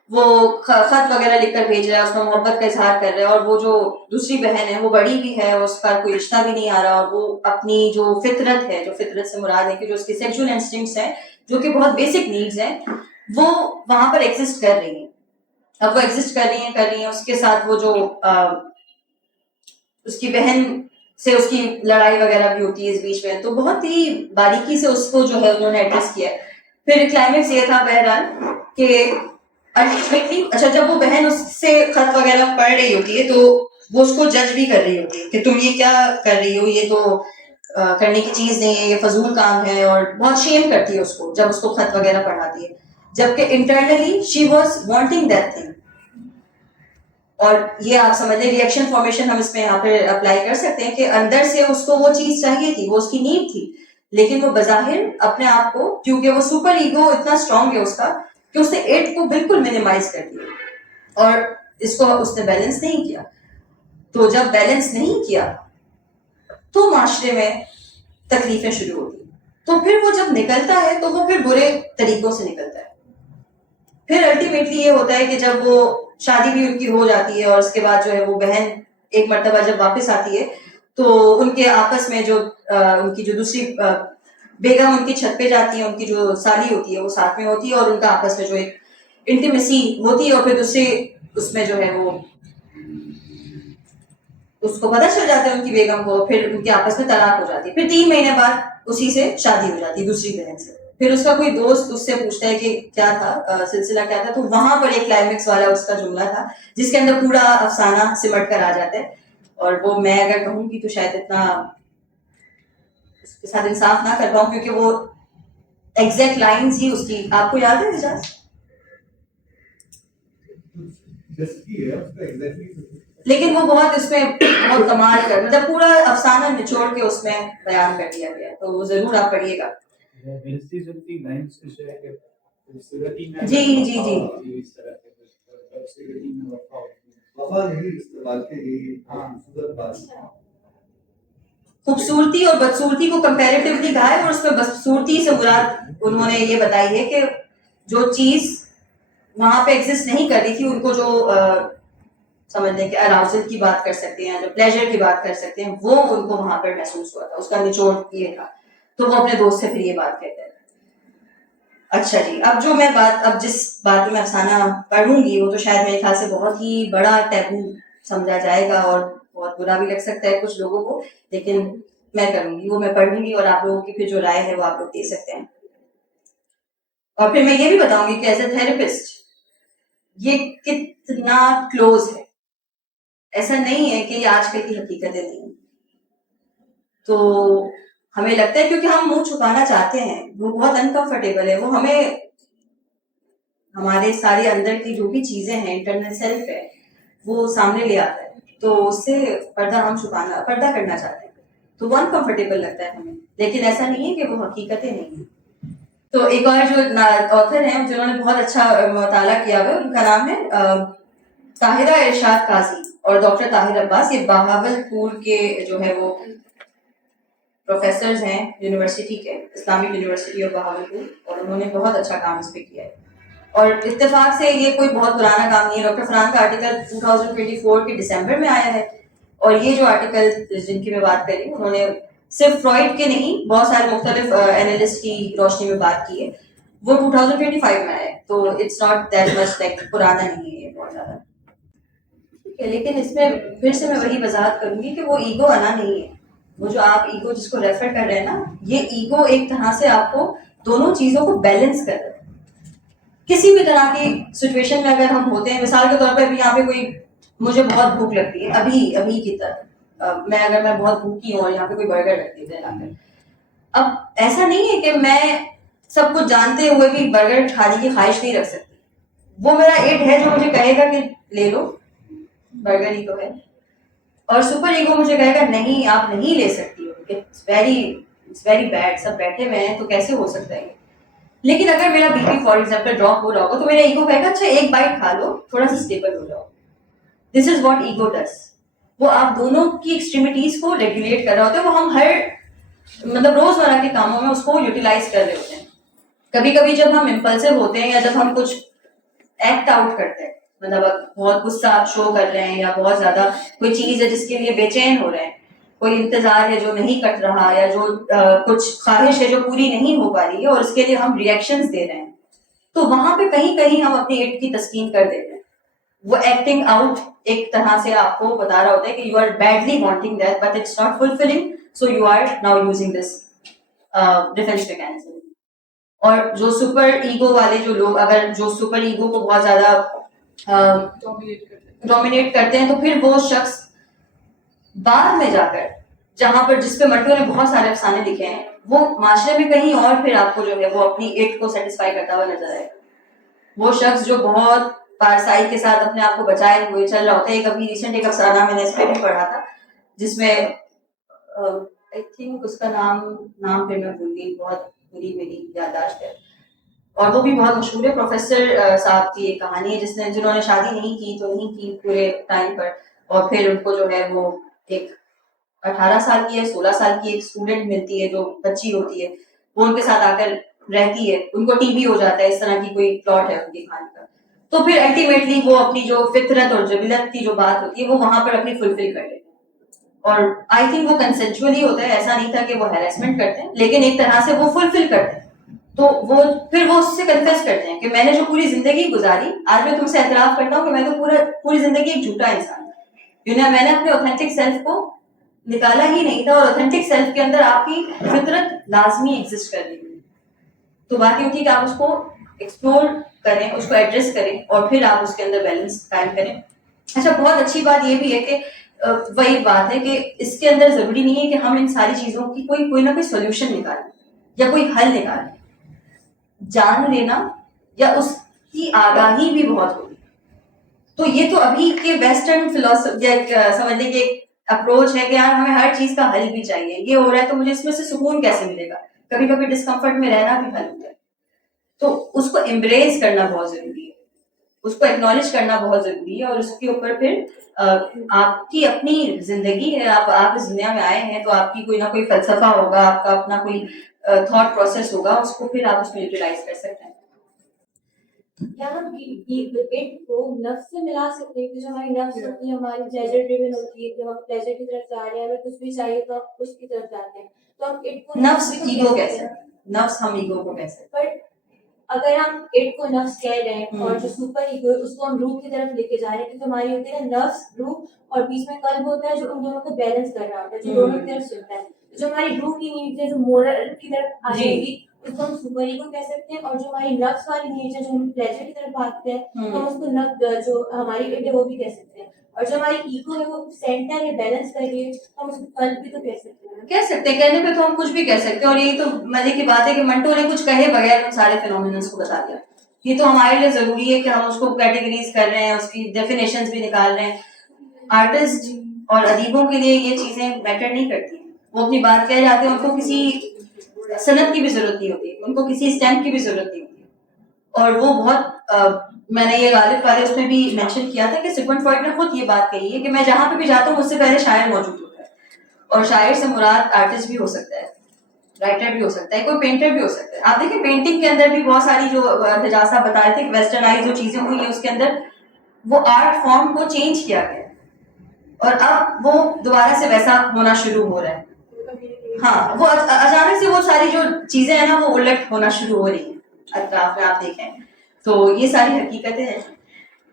وہ خط وغیرہ لکھ کر بھیج رہا ہے، اس میں محبت کا اظہار کر رہا ہے. اور وہ جو دوسری بہن ہے وہ بڑی بھی ہے، اس کا کوئی رشتہ بھی نہیں آ رہا، اور وہ اپنی جو فطرت ہے، جو فطرت سے مراد ہے کہ جو اس کی سیکشول انسٹنکٹس ہیں جو کہ بہت بیسک نیڈز ہیں، وہ وہاں پر ایگزسٹ کر رہی ہیں. اب وہ ایگزسٹ کر رہی ہیں اس کے ساتھ وہ جو اس کی بہن سے اس کی لڑائی وغیرہ بھی ہوتی ہے اس بیچ میں. تو بہت ہی باریکی سے اس کو جو ہے انہوں نے ایڈریس کیا ہے. پھر کلائمیکس یہ تھا بہرحال کہ اچھا جب وہ بہن اس سے خط وغیرہ پڑھ رہی ہوتی ہے تو وہ اس کو جج بھی کر رہی ہوتی ہے کہ تم یہ کیا کر رہی ہو، یہ تو کرنے کی چیز نہیں ہے، یہ فضول کام ہے، اور بہت شیم کرتی ہے اس کو جب اس کو خط وغیرہ پڑھاتی ہے، جبکہ internally she was wanting that thing. اور یہ آپ سمجھ لیں ریئیکشن فارمیشن ہم اس میں یہاں پہ اپلائی کر سکتے ہیں کہ اندر سے اس کو وہ چیز چاہیے تھی، وہ اس کی نیڈ تھی، لیکن وہ بظاہر اپنے آپ کو، کیونکہ وہ سپر ایگو اتنا اسٹرانگ ہے اس کا کہ اس نے ایٹ کو بالکل منیمائز کر دیا اور اس کو اس نے بیلنس نہیں کیا. تو جب بیلنس نہیں کیا تو معاشرے میں تکلیفیں شروع ہوتی. تو پھر وہ جب نکلتا ہے تو وہ پھر برے طریقوں سے نکلتا ہے. پھر الٹیمیٹلی یہ ہوتا ہے کہ جب وہ شادی بھی ان کی ہو جاتی ہے اور اس کے بعد جو ہے وہ بہن ایک مرتبہ جب واپس آتی ہے تو ان کے آپس میں جو ان کی جو دوسری بیگم ان کی چھت پہ جاتی ہے، ان کی جو سالی ہوتی ہے وہ ساتھ میں ہوتی ہے اور ان کا آپس میں جو ایک انٹیمیسی ہوتی ہے، اور پھر دوسرے اس میں جو ہے وہ اس کو پتہ چل جاتا ہے ان کی بیگم کو، پھر ان کے آپس میں طلاق ہو جاتی ہے، پھر 3 مہینے بعد اسی سے شادی ہو جاتی ہے دوسری بہن سے، پھر اس کا کوئی دوست اس سے پوچھتا ہے کہ کیا تھا سلسلہ کیا تھا، تو وہاں پر ایک کلائمیکس والا اس کا جملہ تھا جس کے اندر پورا افسانہ سمٹ کر آ جاتا ہے، اور وہ میں اگر کہوں گی تو شاید اتنا اس کے ساتھ انصاف نہ کر پاؤں کیونکہ وہ ایگزیکٹ لائنز ہی اس کی آپ کو یاد ہے اجاز؟ لیکن وہ بہت اس میں بہت کمال کر مطلب پورا افسانہ نچوڑ کے اس میں بیان کر دیا گیا، تو وہ ضرور آپ پڑھیے گا. جی جی جی وفا نہیں استعمال کے لیے خوبصورت بات. خوبصورتی اور بدصورتی کو کمپیریٹیولی کہا ہے، اور اس میں بدصورتی سے مراد انہوں نے یہ بتائی ہے کہ جو چیز وہاں پہ ایگزسٹ نہیں کر رہی تھی ان کو جو سمجھ لیں کہ اراؤزل کی بات کر سکتے ہیں، جو پلیجر کی بات کر سکتے ہیں، وہ ان کو وہاں پر محسوس ہوا تھا، اس کا نچوڑ یہ تھا، تو وہ اپنے دوست سے پھر یہ بات کہتے ہیں. اچھا جی، اب جو میں اب جس بات میں افسانہ پڑھوں گی وہ تو شاید میرے خیال سے بہت ہی بڑا ٹیبو سمجھا جائے گا اور بہت برا بھی لگ سکتا ہے کچھ لوگوں کو، لیکن میں کروں گی، وہ میں پڑھوں گی اور آپ لوگوں کی پھر جو رائے ہے وہ آپ لوگ دے سکتے ہیں. اور پھر میں یہ بھی بتاؤں گی کہ ایز اے تھراپسٹ یہ کتنا کلوز ہے. ایسا نہیں ہے کہ یہ آج کل کی حقیقتیں نہیں ہیں، تو ہمیں لگتا ہے کیونکہ ہم منہ چھپانا چاہتے ہیں، وہ بہت انکمفرٹیبل ہے، وہ ہمیں ہمارے سارے اندر کی جو بھی چیزیں ہیں انٹرنل سیلف ہے وہ سامنے لے آتا ہے، تو اس سے پردہ کرنا چاہتے ہیں، تو وہ انکمفرٹیبل لگتا ہے ہمیں، لیکن ایسا نہیں ہے کہ وہ حقیقتیں نہیں ہیں. تو ایک اور جو آتھر ہیں جنہوں نے بہت اچھا مطالعہ کیا ہوا ان کا نام ہے طاہرہ ارشاد قاضی اور ڈاکٹر طاہر عباس. یہ بہاولپور کے جو ہے وہ پروفیسرز ہیں یونیورسٹی کے، اسلامک یونیورسٹی آف بہاولپور، اور انہوں نے بہت اچھا کام اس پہ کیا ہے. اور اتفاق سے یہ کوئی بہت پرانا کام نہیں ہے، ڈاکٹر فرحان کا آرٹیکل 2024 کے دسمبر میں آیا ہے، اور یہ جو آرٹیکل جن کی میں بات کر رہی ہوں انہوں نے صرف فرائڈ کے نہیں بہت سارے مختلف اینالسٹ کی روشنی میں بات کی ہے، وہ 2025 میں آیا ہے، تو it's not that much like پرانا نہیں ہے یہ بہت زیادہ. ٹھیک ہے، لیکن اس میں پھر سے میں وہی وضاحت کروں گی کہ وہ ایگو آنا نہیں ہے، وہ جو آپ ایگو جس کو ریفر کر رہے ہیں نا، یہ ایگو ایک طرح سے آپ کو دونوں چیزوں کو بیلنس کر رہا ہے. کسی بھی طرح کی سچویشن میں اگر ہم ہوتے ہیں، مثال کے طور پہ ابھی یہاں پہ کوئی مجھے بہت بھوک لگتی ہے ابھی کی طرح، میں بہت بھوکی ہوں اور یہاں پہ کوئی برگر رکھ دیتے ہیں، اب ایسا نہیں ہے کہ میں سب کچھ جانتے ہوئے بھی برگر کھانے کی خواہش نہیں رکھ سکتی، وہ میرا ایٹ ہے جو مجھے کہے گا کہ لے لو برگر ہی تو ہے، اور سپر ایگو مجھے کہے گا نہیں آپ نہیں لے سکتی ہو، اٹس ویری بیڈ، سب بیٹھے ہوئے ہیں تو کیسے ہو سکتا ہے. لیکن اگر میرا B P for example drop ہو رہا ہوگا تو میرا ایگو کہے گا اچھا ایک بائٹ کھا لو تھوڑا سا اسٹیبل ہو جاؤ. دس از واٹ ایگو ڈز، وہ آپ دونوں کی ایکسٹریمٹیز کو ریگولیٹ کر رہا ہوتا ہے، وہ ہم ہر مطلب روزمرہ کے کاموں میں اس کو یوٹیلائز کر رہے ہوتے ہیں. کبھی کبھی جب ہم امپلسو ہوتے ہیں یا جب ہم کچھ ایکٹ آؤٹ کرتے ہیں، مطلب بہت غصہ شو کر رہے ہیں یا بہت زیادہ کوئی چیز ہے جس کے لیے بے چین ہو رہے ہیں، کوئی انتظار ہے جو نہیں کٹ رہا یا جو کچھ خواہش ہے جو پوری نہیں ہو پا رہی ہے اور اس کے لیے ہم ریئیکشنز دے رہے ہیں، تو وہاں پہ کہیں کہیں ہم اپنی ایٹ کی تسکین کر دیتے ہیں. وہ ایکٹنگ آؤٹ ایک طرح سے آپ کو بتا رہا ہوتا ہے کہ you are badly wanting that but it's not fulfilling, so you are now using this defence mechanism. اور جو سپر ایگو والے جو لوگ اگر جو سپر ایگو کو بہت زیادہ ڈومینیٹ کرتے ہیں تو پھر وہ شخص بعد میں جا کر جہاں پر جس پہ مرتبہ نے بہت سارے افسانے لکھے ہیں وہ معاشرے میں کہیں اور پھر آپ کو جو ہے وہ اپنی ایٹ کو سیٹسفائی کرتا ہوا نظر آئے. وہ شخص جو بہت پارسائی کے ساتھ اپنے آپ کو بچائے ہوئے چل رہا ہوتا ہے. ایک ابھی ریسنٹ ایک افسانہ میں نے اس پہ بھی پڑھا تھا جس میں آئی تھنک اس کا نام پہ میں بھول گئی، بہت بری میری یادداشت ہے، اور وہ بھی بہت مشہور ہے. پروفیسر صاحب کی ایک کہانی ہے جنہوں نے شادی نہیں کی تو نہیں کی پورے ٹائم پر، اور پھر ان کو جو ہے وہ ایک 18 سال کی ہے 16 سال کی ایک اسٹوڈنٹ ملتی ہے جو بچی ہوتی ہے، وہ ان کے ساتھ آ کر رہتی ہے, ان کو ٹی بی ہو جاتا ہے, اس طرح کی کوئی پلاٹ ہے ان کے کھانے کا, تو پھر الٹیمیٹلی وہ اپنی جو فطرت اور جبلت کی جو بات ہوتی ہے وہ وہاں پر اپنی فلفل کر لیتے ہیں. اور آئی تھنک وہ کنسنچولی ہوتا ہے, ایسا نہیں تھا کہ وہ ہیراسمنٹ کرتے ہیں, لیکن ایک طرح سے وہ فلفل کرتے ہیں. تو وہ پھر وہ اس سے کنفیس کرتے ہیں کہ میں نے جو پوری زندگی گزاری, آج میں تم سے اعتراف کرتا ہوں کہ میں تو پوری زندگی ایک جھوٹا انسان ہوں, میں نے اپنے اوتھینٹک سیلف کو نکالا ہی نہیں تھا, اور اوتھینٹک سیلف کے اندر آپ کی فطرت لازمی ایگزسٹ کر رہی ہے. تو بات یہ ہوتی ہے کہ آپ اس کو ایکسپلور کریں, اس کو ایڈریس کریں, اور پھر آپ اس کے اندر بیلنس قائم کریں. اچھا, بہت اچھی بات یہ بھی ہے کہ وہی بات ہے کہ اس کے اندر ضروری نہیں ہے کہ ہم ان ساری چیزوں کی کوئی نہ کوئی سولوشن نکالیں یا کوئی حل نکالیں. جان لینا یا اس کی آگاہی بھی بہت ہوتی ہے. تو یہ تو ابھی کے ویسٹرن فلاسفی سمجھنے کے اپروچ ہے کہ یار ہمیں ہر چیز کا حل بھی چاہیے, یہ ہو رہا ہے تو مجھے اس میں سے سکون کیسے ملے گا, کبھی کبھی ڈسکمفرٹ میں رہنا بھی حل ہوتا ہے. تو اس کو امبریس کرنا بہت ضروری ہے, اس کو ایکنالج کرنا بہت ضروری ہے, اور اس کے اوپر پھر آپ کی اپنی زندگی ہے, آپ اس دنیا میں آئے ہیں تو آپ کی کوئی نہ کوئی فلسفہ ہوگا, آپ کا اپنا کوئی تھاٹ پروسیس ہوگا, اس کو پھر آپ اس میں یوٹیلائز کر سکتے ہیں. کیا ہم ایٹ کو نفس سے ملا سکتے ہیں کہ جو ہماری نفس ہوتی ہے ہماری پلیزر ڈریون ہوتی ہے, کہ ہم پلیزر کی طرف جا رہے ہیں, ہمیں کچھ بھی چاہیے تو ہم اس کی طرف جاتے ہیں, تو ہم ایٹ کو نفس ایگو کیسے, نفس ہم ایگو کو کیسے, بٹ اگر ہم ایٹ کو نفس کہہ رہے ہیں اور جو سپر ایگو ہے اس کو ہم روح کی طرف لے کے جا رہے ہیں, کیونکہ ہماری ہوتی ہے نا نفس روح, اور بیچ میں قلب ہوتا ہے جو ان دونوں کو بیلنس کر رہا ہوتا ہے, جو دونوں کی طرف چلتا ہے. جو ہماری روح کی نیڈ ہے جو مورل کی طرف آ جائے گی اس کو ہم سپر ایگو کہہ سکتے ہیں, اور جو ہماری نفس والی نیڈ ہے جو ہم پلیزر کی طرف بھاگتے ہیں ہم اس کو جو ہماری ایٹ ہے وہ بھی کہہ سکتے ہیں. اور جو ہماری ایگو ہے وہ سینٹر ہے, بیلنس کر رہی ہے, ہم اس کو قلب بھی تو کہہ سکتے ہیں. کہنے پہ تو ہم کچھ بھی کہہ سکتے ہیں, اور یہی تو مزے کی بات ہے کہ منٹو نے کچھ کہے بغیر ان سارے فینومینلز کو بتا دیا. یہ تو ہمارے لیے ضروری ہے کہ ہم اس کو کیٹیگریز کر رہے ہیں, اس کی ڈیفینیشنز بھی نکال رہے ہیں. آرٹسٹ اور ادیبوں کے لیے یہ چیزیں میٹر نہیں کرتی, وہ اپنی بات کہہ جاتے ہیں, ان کو کسی صنعت کی بھی ضرورت نہیں ہوتی, ان کو کسی اسٹیمپ کی بھی ضرورت نہیں ہوتی. اور وہ بہت میں نے یہ غالب والے اس میں بھی مینشن کیا تھا کہ سیگمنڈ فرائڈ نے خود یہ بات کہی ہے کہ میں جہاں پہ بھی جاتا ہوں مجھ سے پہلے شاعر موجود ہوتا ہے, اور شاعر سے مراد آرٹسٹ بھی ہو سکتا ہے, رائٹر بھی ہو سکتا ہے, کوئی پینٹر بھی ہو سکتا ہے. آپ دیکھیں پینٹنگ کے اندر بھی بہت ساری جو حجاز صاحب بتا رہے تھے ویسٹرنائز جو چیزیں ہوئی ہیں اس کے اندر وہ آرٹ فارم کو چینج کیا گیا, اور اب وہ دوبارہ سے ویسا ہونا شروع ہو رہا ہے. ہاں, وہ اچانک سے وہ ساری جو چیزیں ہیں نا وہ الٹ ہونا شروع ہو رہی ہیں اطراف میں, آپ دیکھیں تو یہ ساری حقیقتیں ہیں.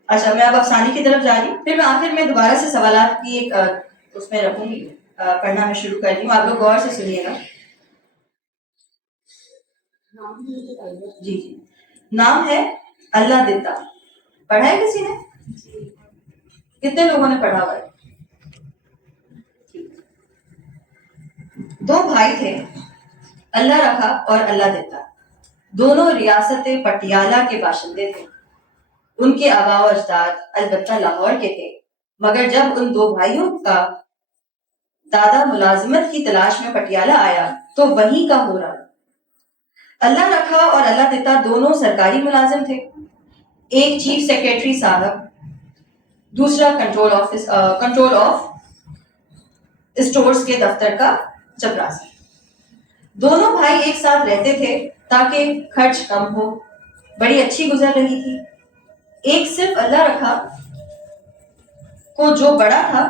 اچھا, میں اب افسانے کی طرف جا رہی ہوں, پھر میں آخر میں دوبارہ سے سوالات کی ایک اس میں رکھوں گی, پڑھنا میں شروع کر رہی ہوں, آپ لوگ غور سے سنیے گا. جی جی, نام ہے اللہ دیتا. پڑھا ہے کسی نے؟ کتنے لوگوں نے پڑھا ہوا ہے؟ دو بھائی تھے, اللہ رکھا اور اللہ دیتا. دونوں ریاست پٹیالہ کے باشندے تھے. ان کے آباء و اجداد البتہ لاہور کے تھے, مگر جب ان دو بھائیوں کا دادا ملازمت کی تلاش میں پٹیالہ آیا تو وہیں کا ہو رہا. اللہ رکھا اور اللہ دیتا دونوں سرکاری ملازم تھے. ایک چیف سیکریٹری صاحب, دوسرا کنٹرول آف اسٹورز کے دفتر کا چپراسی. دونوں بھائی ایک ساتھ رہتے تھے تاکہ خرچ کم ہو. بڑی اچھی گزر رہی تھی. ایک صرف اللہ رکھا کو جو بڑا تھا,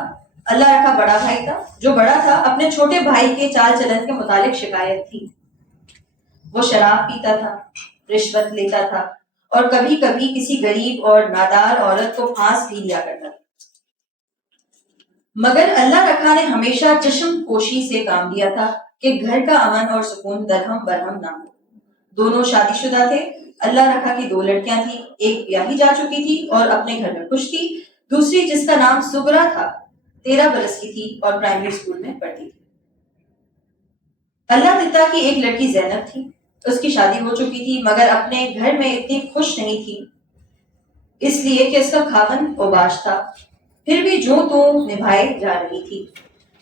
اللہ رکھا بڑا بھائی تھا, جو بڑا تھا اپنے چھوٹے بھائی کے چال چلن کے متعلق شکایت تھی. وہ شراب پیتا تھا, رشوت لیتا تھا, اور کبھی کبھی کسی غریب اور نادار عورت کو پھانس بھی لیا کرتا تھا. مگر اللہ رکھا نے ہمیشہ چشم پوشی سے کام لیا تھا کہ گھر کا امن اور سکون درہم برہم نہ ہو. دونوں شادی شدہ تھے. اللہ رکھا کی دو لڑکیاں تھیں, ایک بیاہی جا چکی تھی اور اپنے گھر میں خوش تھی, دوسری جس کا نام سگرا تھا 13 برس کی تھی اور پرائمری اسکول میں پڑھتی تھی. اللہ دیتا کی ایک لڑکی زینب تھی, اس کی شادی ہو چکی تھی مگر اپنے گھر میں اتنی خوش نہیں تھی, اس لیے کہ اس کا خاوند اوباش تھا. پھر بھی جو تو نبھائے جا رہی تھی.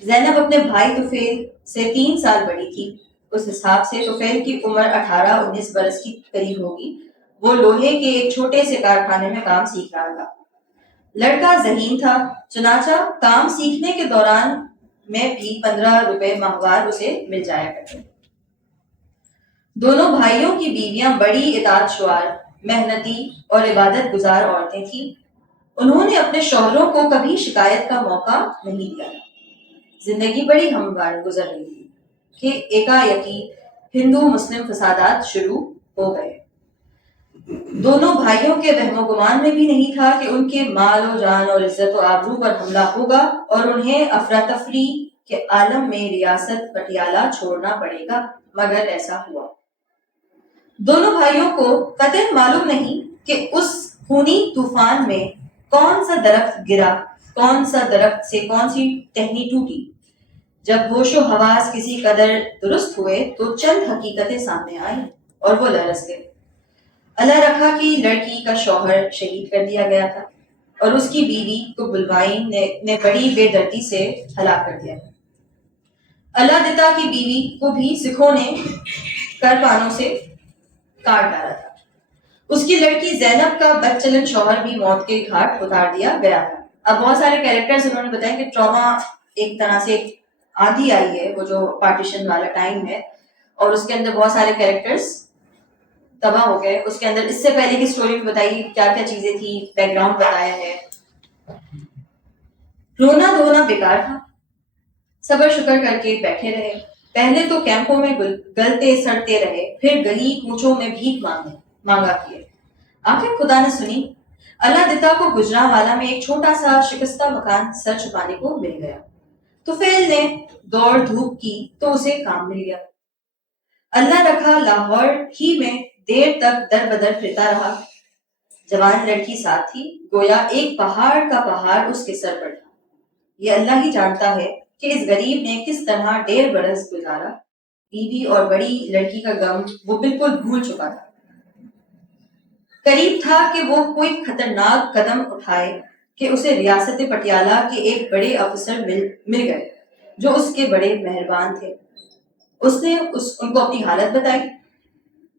زینب اپنے بھائی طفیل سے 3 سال بڑی تھی. اس حساب سے طفیل کی عمر 18-19 برس کی قریب ہوگی. وہ لوہے کے ایک چھوٹے سے کارخانے میں کام سیکھ رہا تھا. لڑکا ذہین تھا, چنانچہ کام سیکھنے کے دوران میں بھی 15 روپے ماہوار اسے مل جایا کرتے. دونوں بھائیوں کی بیویاں بڑی اطاعت شعار، محنتی اور عبادت گزار عورتیں تھیں. انہوں نے اپنے شوہروں کو کبھی شکایت کا موقع نہیں دیا. زندگی بڑی ہموار گزر رہی تھی کہ ایکا ہندو مسلم فسادات شروع ہو گئے. دونوں بھائیوں کے وہم و گمان میں بھی نہیں تھا کہ ان کے مال و جان اور عزت و آبرو پر حملہ ہوگا اور انہیں افراتفری کے عالم میں ریاست پٹیالہ چھوڑنا پڑے گا، مگر ایسا ہوا. دونوں بھائیوں کو قطعاً معلوم نہیں کہ اس خونی طوفان میں کون سا درخت گرا، کون سا درخت سے کون سی ٹہنی ٹوٹی. جب ہوش و حواس کسی قدر درست ہوئے تو چند حقیقتیں سامنے آئیں اور وہ لرز گئے. اللہ رکھا کی لڑکی کا شوہر شہید کر دیا گیا تھا اور اس کی بیوی کو بلوائن نے بڑی بے دردی سے ہلاک کر دیا. اللہ دتا کی بیوی کو بھی سکھوں نے کرپانوں سے کاٹ ڈالا تھا. اس کی لڑکی زینب کا بدچلن شوہر بھی موت کے گھاٹ اتار دیا گیا تھا. اب بہت سارے کیریکٹرز انہوں نے بتایا کہ ٹراما ایک طرح سے آدھی آئی ہے، وہ جو پارٹیشن والا ٹائم ہے، اور اس کے اندر بہت سارے کیریکٹرز تباہ ہو گئے. اس کے اندر اس سے پہلے کی سٹوری بھی بتائی، کیا کیا چیزیں تھی، بیک گراؤنڈ بتایا ہے. رونا دھونا بیکار تھا، صبر شکر کر کے بیٹھے رہے. پہلے تو کیمپوں میں گلتے سڑتے رہے، پھر گلی کوچوں میں بھیک مانگا کیے. آخر خدا نے سنی. اللہ دتا کو گجرانوالا میں ایک چھوٹا سا شکستہ مکان سر چھپانے کو مل گیا. تو فیل نے دوڑ دھوپ کی تو اسے کام مل گیا. اللہ رکھا لاہور ہی میں دیر تک در بدر پھرتا رہا. جوان لڑکی ساتھ تھی، گویا ایک پہاڑ کا پہاڑ اس کے سر پر تھا. یہ اللہ ہی جانتا ہے کہ اس غریب نے کس طرح 1.5 برس گزارا. بیوی اور بڑی لڑکی کا غم وہ بالکل بھول چکا تھا. قریب تھا کہ وہ کوئی خطرناک قدم اٹھائے کہ اسے ریاست پٹیالہ کے ایک بڑے افسر مل گئے جو اس کے بڑے مہربان تھے. اس نے ان کو اپنی حالت بتائی.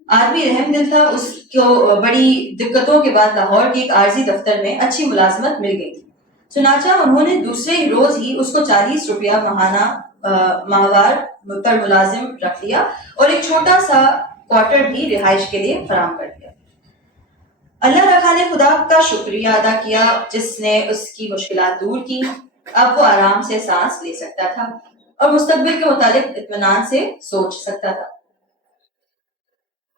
آدمی رحم دل تھا. اس کو بڑی دقتوں کے بعد لاہور کے ایک عارضی دفتر میں اچھی ملازمت مل گئی تھی. چنانچہ انہوں نے دوسرے روز ہی اس کو 40 روپیہ ماہوار پر ملازم رکھ لیا اور ایک چھوٹا سا کوارٹر بھی رہائش کے لیے فراہم کر دیا. اللہ رکھا نے خدا کا شکریہ ادا کیا جس نے اس کی مشکلات دور کی. اب وہ آرام سے سانس لے سکتا تھا اور مستقبل کے متعلق اطمینان سے سوچ سکتا تھا.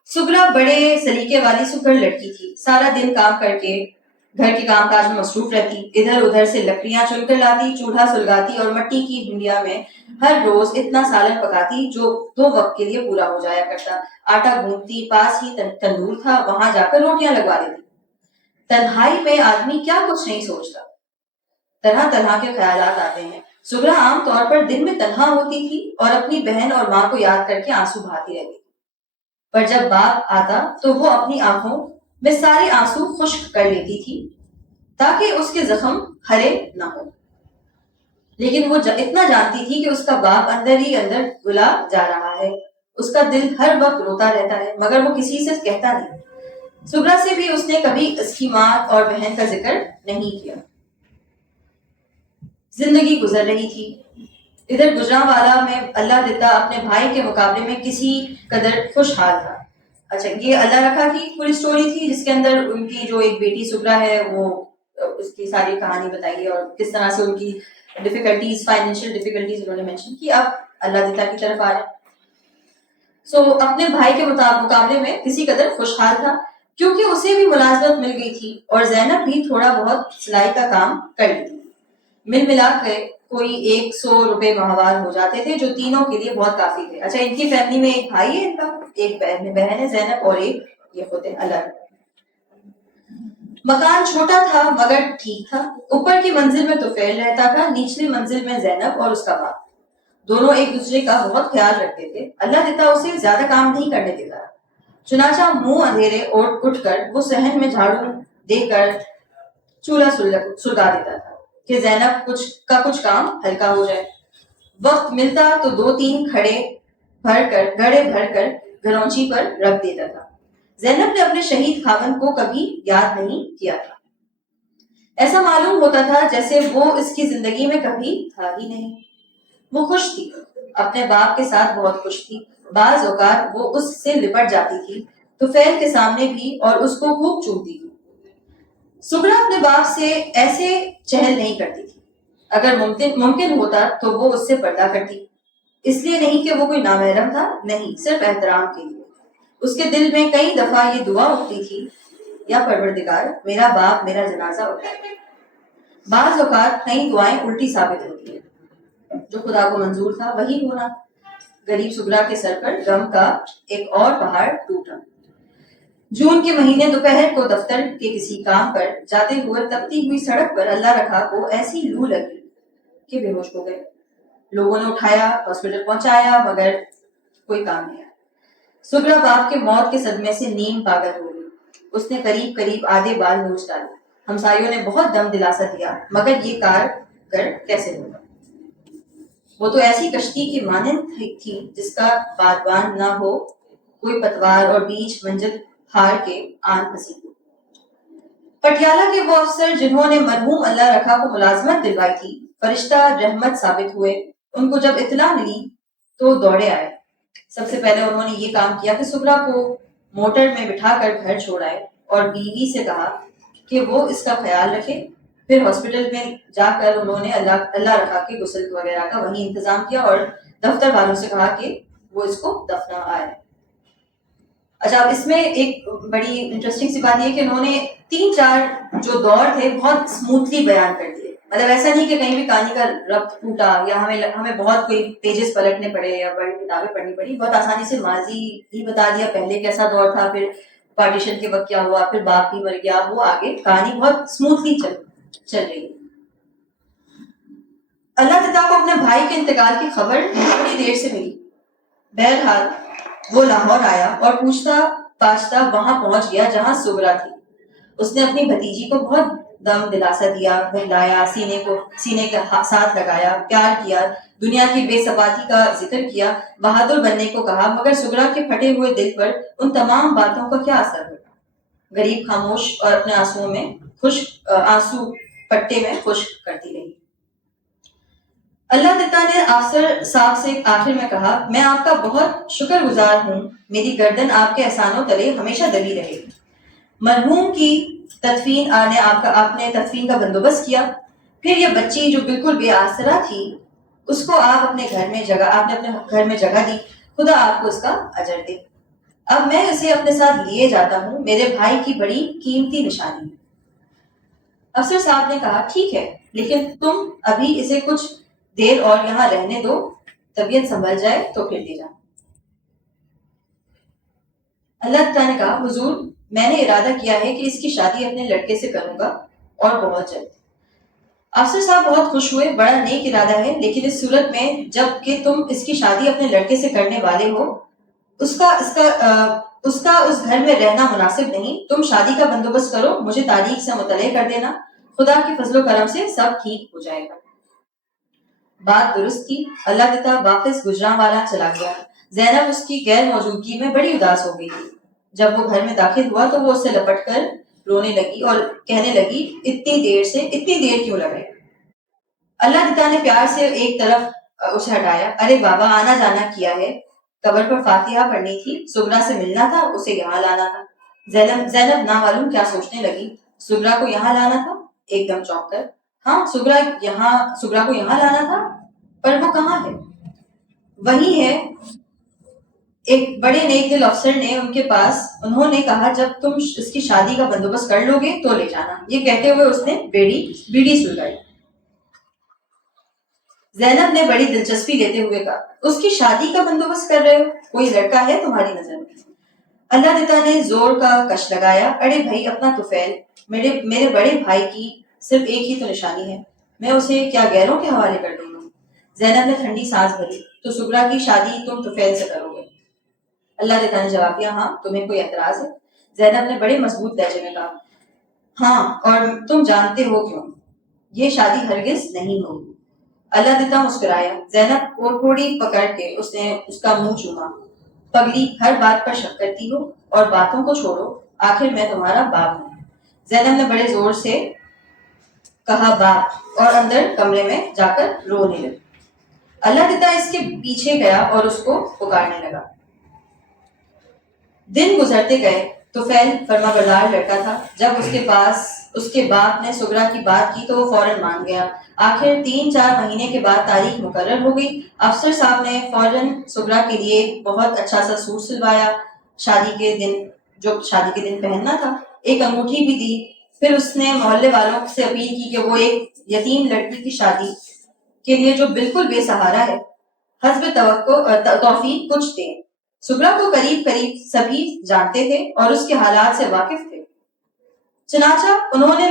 سگرا بڑے سلیقے والی سگڑ لڑکی تھی. سارا دن کام کر کے گھر کے کام کاج میں مصروف رہتی. ادھر ادھر سے لکڑیاں چن کر لاتی، چولہا سلگاتی اور مٹی کی ہنڈیا میں ہر روز اتنا سالن پکاتی جو 2 وقت کے لیے پورا ہو جایا کرتا. آٹا گوندتی، پاس ہی تندور تھا، وہاں جا کر روٹیاں لگوا دیتی. تنہائی میں آدمی کیا کچھ نہیں سوچتا، طرح طرح کے خیالات آتے ہیں. سگرا عام طور پر دن میں تنہا ہوتی تھی اور اپنی بہن اور ماں کو یاد کر کے آنسو بہاتی رہتی. پر جب باپ آتا تو وہ اپنی آنکھوں میں سارے آنسو خشک کر لیتی تھی تاکہ اس کے زخم ہرے نہ ہو. لیکن وہ اتنا جانتی تھی کہ اس کا باپ اندر ہی اندر گلا جا رہا ہے. اس کا دل ہر وقت روتا رہتا ہے مگر وہ کسی سے کہتا نہیں. سگرا سے بھی اس نے کبھی اس کی ماں اور بہن کا ذکر نہیں کیا. زندگی گزر رہی تھی. ادھر گجرانوالا میں اللہ دتا اپنے بھائی کے مقابلے میں کسی قدر خوشحال تھا. اچھا، یہ اللہ رکھا کی پوری سٹوری تھی جس کے اندر ان کی جو ایک بیٹی سگرا ہے وہ اس کی ساری کہانی بتائی اور کس طرح سے ان کی ڈیفیکلٹیز، فائنینشیل ڈیفیکلٹیز انہوں نے مینشن کی. اب اللہ دتا کی طرف آ رہے. سو اپنے بھائی کے مقابلے میں کسی قدر خوشحال تھا کیونکہ اسے بھی ملازمت مل گئی تھی اور زینب بھی تھوڑا بہت سلائی کا کام کر لی تھی. مل ملا کے کوئی 100 روپے ماہوار ہو جاتے تھے جو تینوں کے لیے بہت کافی تھے. اچھا، ان کی فیملی میں ایک بھائی ہے ان کا، ایک بہن ہے زینب اور ایک یہ خود ہے اللہ. مکان چھوٹا تھا مگر ٹھیک تھا. اوپر کی منزل میں توفیل رہتا تھا، نچلی منزل میں زینب اور اس کا باپ. دونوں ایک دوسرے کا بہت خیال رکھتے تھے. اللہ دتا اسے زیادہ کام نہیں کرنے دیتا. چنانچہ منہ اندھیرے اٹھ کر وہ صحن میں جھاڑو دے کر چولہا سلگا دیتا تھا کہ زینب کچھ کام ہلکا ہو جائے. وقت ملتا تو 2-3 گھڑے بھر کر گھرونچی پر رکھ دیتا تھا. زینب نے اپنے شہید خاوند کو کبھی یاد نہیں کیا تھا. ایسا معلوم ہوتا تھا جیسے وہ اس کی زندگی میں کبھی تھا ہی نہیں. وہ خوش تھی، اپنے باپ کے ساتھ بہت خوش تھی. بعض اوقات وہ اس سے لپٹ جاتی تھی طفیل کے سامنے بھی اور اس کو خوب چومتی تھی۔ سغرا اپنے باپ سے ایسے چہل نہیں کرتی تھی، اگر ممکن ہوتا تو وہ اس سے پردہ کرتی، اس لیے نہیں کہ وہ کوئی نامحرم تھا، نہیں، صرف احترام کے لیے۔ اس کے دل میں کئی دفعہ یہ دعا اٹھتی تھی، یا پروردگار میرا باپ میرا جنازہ اٹھائے۔ بعض اوقات نئی دعائیں الٹی ثابت ہوتی ہیں، جو خدا کو منظور تھا وہی ہونا۔ غریب سغرا کے سر پر غم کا ایک اور پہاڑ ٹوٹا۔ جون کے مہینے دوپہر کو دفتر کے کسی کام پر جاتے ہوئے تپتی ہوئی سڑک پر اللہ رکھا کو ایسی لو لگی کہ بے ہوش ہو گئے۔ لوگوں نے اٹھایا، ہاسپٹل پہنچایا، مگر کوئی کام نہیں آیا۔ سغرا باپ کے موت کے صدمے سے نیم پاگل ہو گئی۔ اس نے قریب آدھے بال نوچ ڈالے۔ ہمسایوں نے بہت دم دلاسا دیا، مگر یہ کار کر کیسے ہوگا؟ وہ تو ایسی کشتی کی مانند تھی جس کا بادبان نہ ہو، کوئی پتوار اور بیچ منجل ہار کے آن پھنسی ہو۔ پٹیالہ کے وہ افسر جنہوں نے مرحوم اللہ رکھا کو ملازمت دلوائی تھی، فرشتہ رحمت ثابت ہوئے۔ ان کو جب اطلاع ملی تو دوڑے آئے۔ سب سے پہلے انہوں نے یہ کام کیا کہ سغرا کو موٹر میں بٹھا کر گھر چھوڑائے اور بیوی سے کہا کہ وہ اس کا خیال رکھے۔ پھر ہاسپٹل میں جا کر انہوں نے اللہ رکھا کے غسل وغیرہ کا وہیں انتظام کیا اور دفتر والوں سے کہا کہ وہ اس کو دفنا آئے۔ اچھا، اب اس میں ایک بڑی انٹرسٹنگ سی بات یہ کہ انہوں نے 3-4 جو دور تھے بہت اسموتھلی بیان کر دیے، مطلب ایسا نہیں کہ کہیں بھی کہانی کا ربط ٹوٹا یا ہمیں بہت کوئی پیجز پلٹنے پڑے یا بڑی کتابیں پڑھنی پڑی۔ بہت آسانی سے ماضی ہی بتا دیا، پہلے کیسا دور تھا، پھر پارٹیشن کے وقت کیا ہوا، پھر باپ بھی مر گیا، وہ آگے کہانی بہت اسموتھلی چل رہی ہے۔ اللہ تعالیٰ کو اپنے بھائی کے انتقال کی خبر تھوڑی دیر سے ملی۔ بہرحال وہ لاہور آیا اور پوچھتا پاچھتا وہاں پہنچ گیا جہاں سغرا تھی۔ اس نے اپنی بھتیجی کو بہت دم دلاسا دیا، بہلایا، سینے کے ساتھ لگایا، پیار کیا، دنیا کی بے ثباتی کا ذکر کیا، بہادر بننے کو کہا، مگر سغرا کے پھٹے ہوئے دل پر ان تمام باتوں کا کیا اثر ہوا؟ غریب خاموش اور اپنے آنسو پٹے میں خشک کرتی رہی۔ اللہ تعالیٰ نے افسر صاحب سے آخر میں کہا، میں آپ کا بہت شکر گزار ہوں، میری گردن آپ کے احسانوں تلے ہمیشہ دبی رہے گی۔ مرحوم کی تدفین آپ نے تدفین کا بندوبست کیا، پھر یہ بچی جو بالکل بے آسرا تھی اس کو آپ نے اپنے گھر میں جگہ دی، خدا آپ کو اس کا اجر دے۔ اب میں اسے اپنے ساتھ لیے جاتا ہوں، میرے بھائی کی بڑی قیمتی نشانی ہے۔ افسر صاحب نے کہا، ٹھیک ہے، لیکن تم ابھی اسے کچھ دیر اور یہاں رہنے دو، طبیعت سنبھل جائے تو پھر لے جانا۔ اللہ تعالیٰ نے کہا، حضور میں نے ارادہ کیا ہے کہ اس کی شادی اپنے لڑکے سے کروں گا اور بہت جلد۔ افسر صاحب بہت خوش ہوئے، بڑا نیک ارادہ ہے، لیکن اس صورت میں جب کہ تم اس کی شادی اپنے لڑکے سے کرنے والے ہو، اس کا اس گھر میں رہنا مناسب نہیں۔ تم شادی کا بندوبست کرو، مجھے تاریخ سے مطلع کر دینا، خدا کی فضل و کرم سے سب ٹھیک ہو جائے گا۔ بات درست کی۔ اللہ تعالیٰ واپس گجرانوالا چلا گیا۔ زینب اس کی غیر موجودگی میں بڑی اداس ہو گئی تھی۔ جب وہ گھر میں داخل ہوا تو وہ اس سے لپٹ کر رونے لگی اور کہنے لگی، اتنی دیر کیوں لگے؟ اللہ تعالیٰ نے پیار سے ایک طرف اسے ہٹایا، ارے بابا آنا جانا کیا ہے، قبر پر فاتحہ پڑھنی تھی، سغرا سے ملنا تھا، اسے یہاں لانا تھا۔ زینب نامعلوم کیا سوچنے لگی، سغرا کو یہاں لانا تھا؟ ایک دم چونک کر، ہاں سغرا کو یہاں لانا تھا، پر وہ کہاں ہے؟ وہی ہے، ایک بڑے نیک دل افسر نے انہوں نے کہا جب تم اس کی شادی کا بندوبست کر لو گے تو لے جانا۔ یہ کہتے ہوئے اس نے بیڑی سلگائی۔ زینب نے بڑی دلچسپی لیتے ہوئے کہا، اس کی شادی کا بندوبست کر رہے ہو؟ کوئی لڑکا ہے تمہاری نظر میں؟ اللہ تعالیٰ نے زور کا کش لگایا، ارے بھائی اپنا طفیل، میرے بڑے بھائی کی صرف ایک ہی تو نشانی ہے، میں اسے کیا غیروں کے حوالے کر دوں گا؟ زینب نے ٹھنڈی سانس بھری، تو سغرا کی شادی تم طفیل سے کرو گے؟ اللہ تعالیٰ نے جواب دیا، ہاں، تمہیں کوئی اعتراض ہے؟ زینب نے بڑے مضبوط لہجے میں کہا، ہاں، اور تم جانتے ہو کیوں، یہ شادی ہرگز نہیں ہوگی۔ اللہ تعالیٰ مسکرایا، زینب کو تھوڑی پکڑ کے اس نے اس کا منہ چوما، پگلی ہر بات پر شک کرتی ہو اور باتوں کو چھوڑو، آخر میں تمہارا باپ ہوں۔ زینب نے بڑے زور سے کہا باپ، اور اندر کمرے میں جا کر رونے لگی۔ اللہ تعالیٰ اس کے پیچھے گیا اور اس کو پکارنے لگا. دن گزرتے گئے. طفیل فرما بردار لڑکا تھا. جب اس کے باپ نے سغرا کی بات کی تو وہ فوراً مان گیا. آخر 3-4 مہینے کے بعد تاریخ مقرر ہو گئی. افسر صاحب نے فوراً سغرا کے لیے ایک بہت اچھا سا سوٹ سلوایا شادی کے دن پہننا تھا. ایک انگوٹھی بھی دی. پھر اس نے محلے والوں سے اپیل کی کہ وہ ایک یتیم لڑکی کی شادی کے لیے جو بالکل بے سہارا ہے حسب توفیق کچھ دیں. سغرا کو قریب سبھی جانتے تھے اور اس کے حالات سے واقف تھے. چنانچہ انہوں نے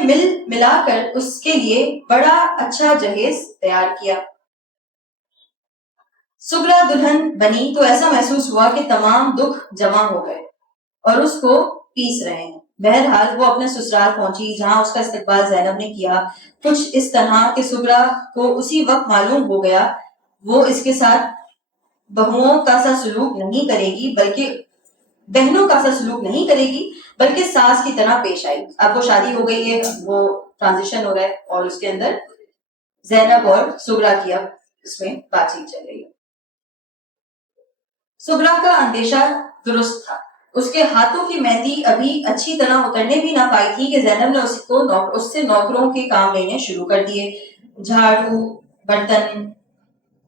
ملا کر اس کے لیے بڑا اچھا جہیز تیار کیا. سغرا دلہن بنی تو ایسا محسوس ہوا کہ تمام دکھ جمع ہو گئے اور اس کو پیس رہے ہیں. بہرحال وہ اپنے سسرال پہنچی جہاں اس کا استقبال زینب نے کیا. کچھ اس طرح کہ سغرا کو اسی وقت معلوم ہو گیا وہ اس کے ساتھ بہنوں کا سا سلوک نہیں کرے گی بلکہ ساس کی طرح پیش آئی. اب وہ شادی ہو گئی ہے, وہ ٹرانزیشن ہو رہا ہے اور اس کے اندر زینب اور سغرا کی اب اس میں بات چیت چل رہی ہے. سغرا کا اندیشہ درست تھا. اس کے ہاتھوں کی مہندی ابھی اچھی طرح اترنے بھی نہ پائی تھی کہ زینب نے اس سے نوکروں کے کام لینے شروع کر دیے. جھاڑو, برتن,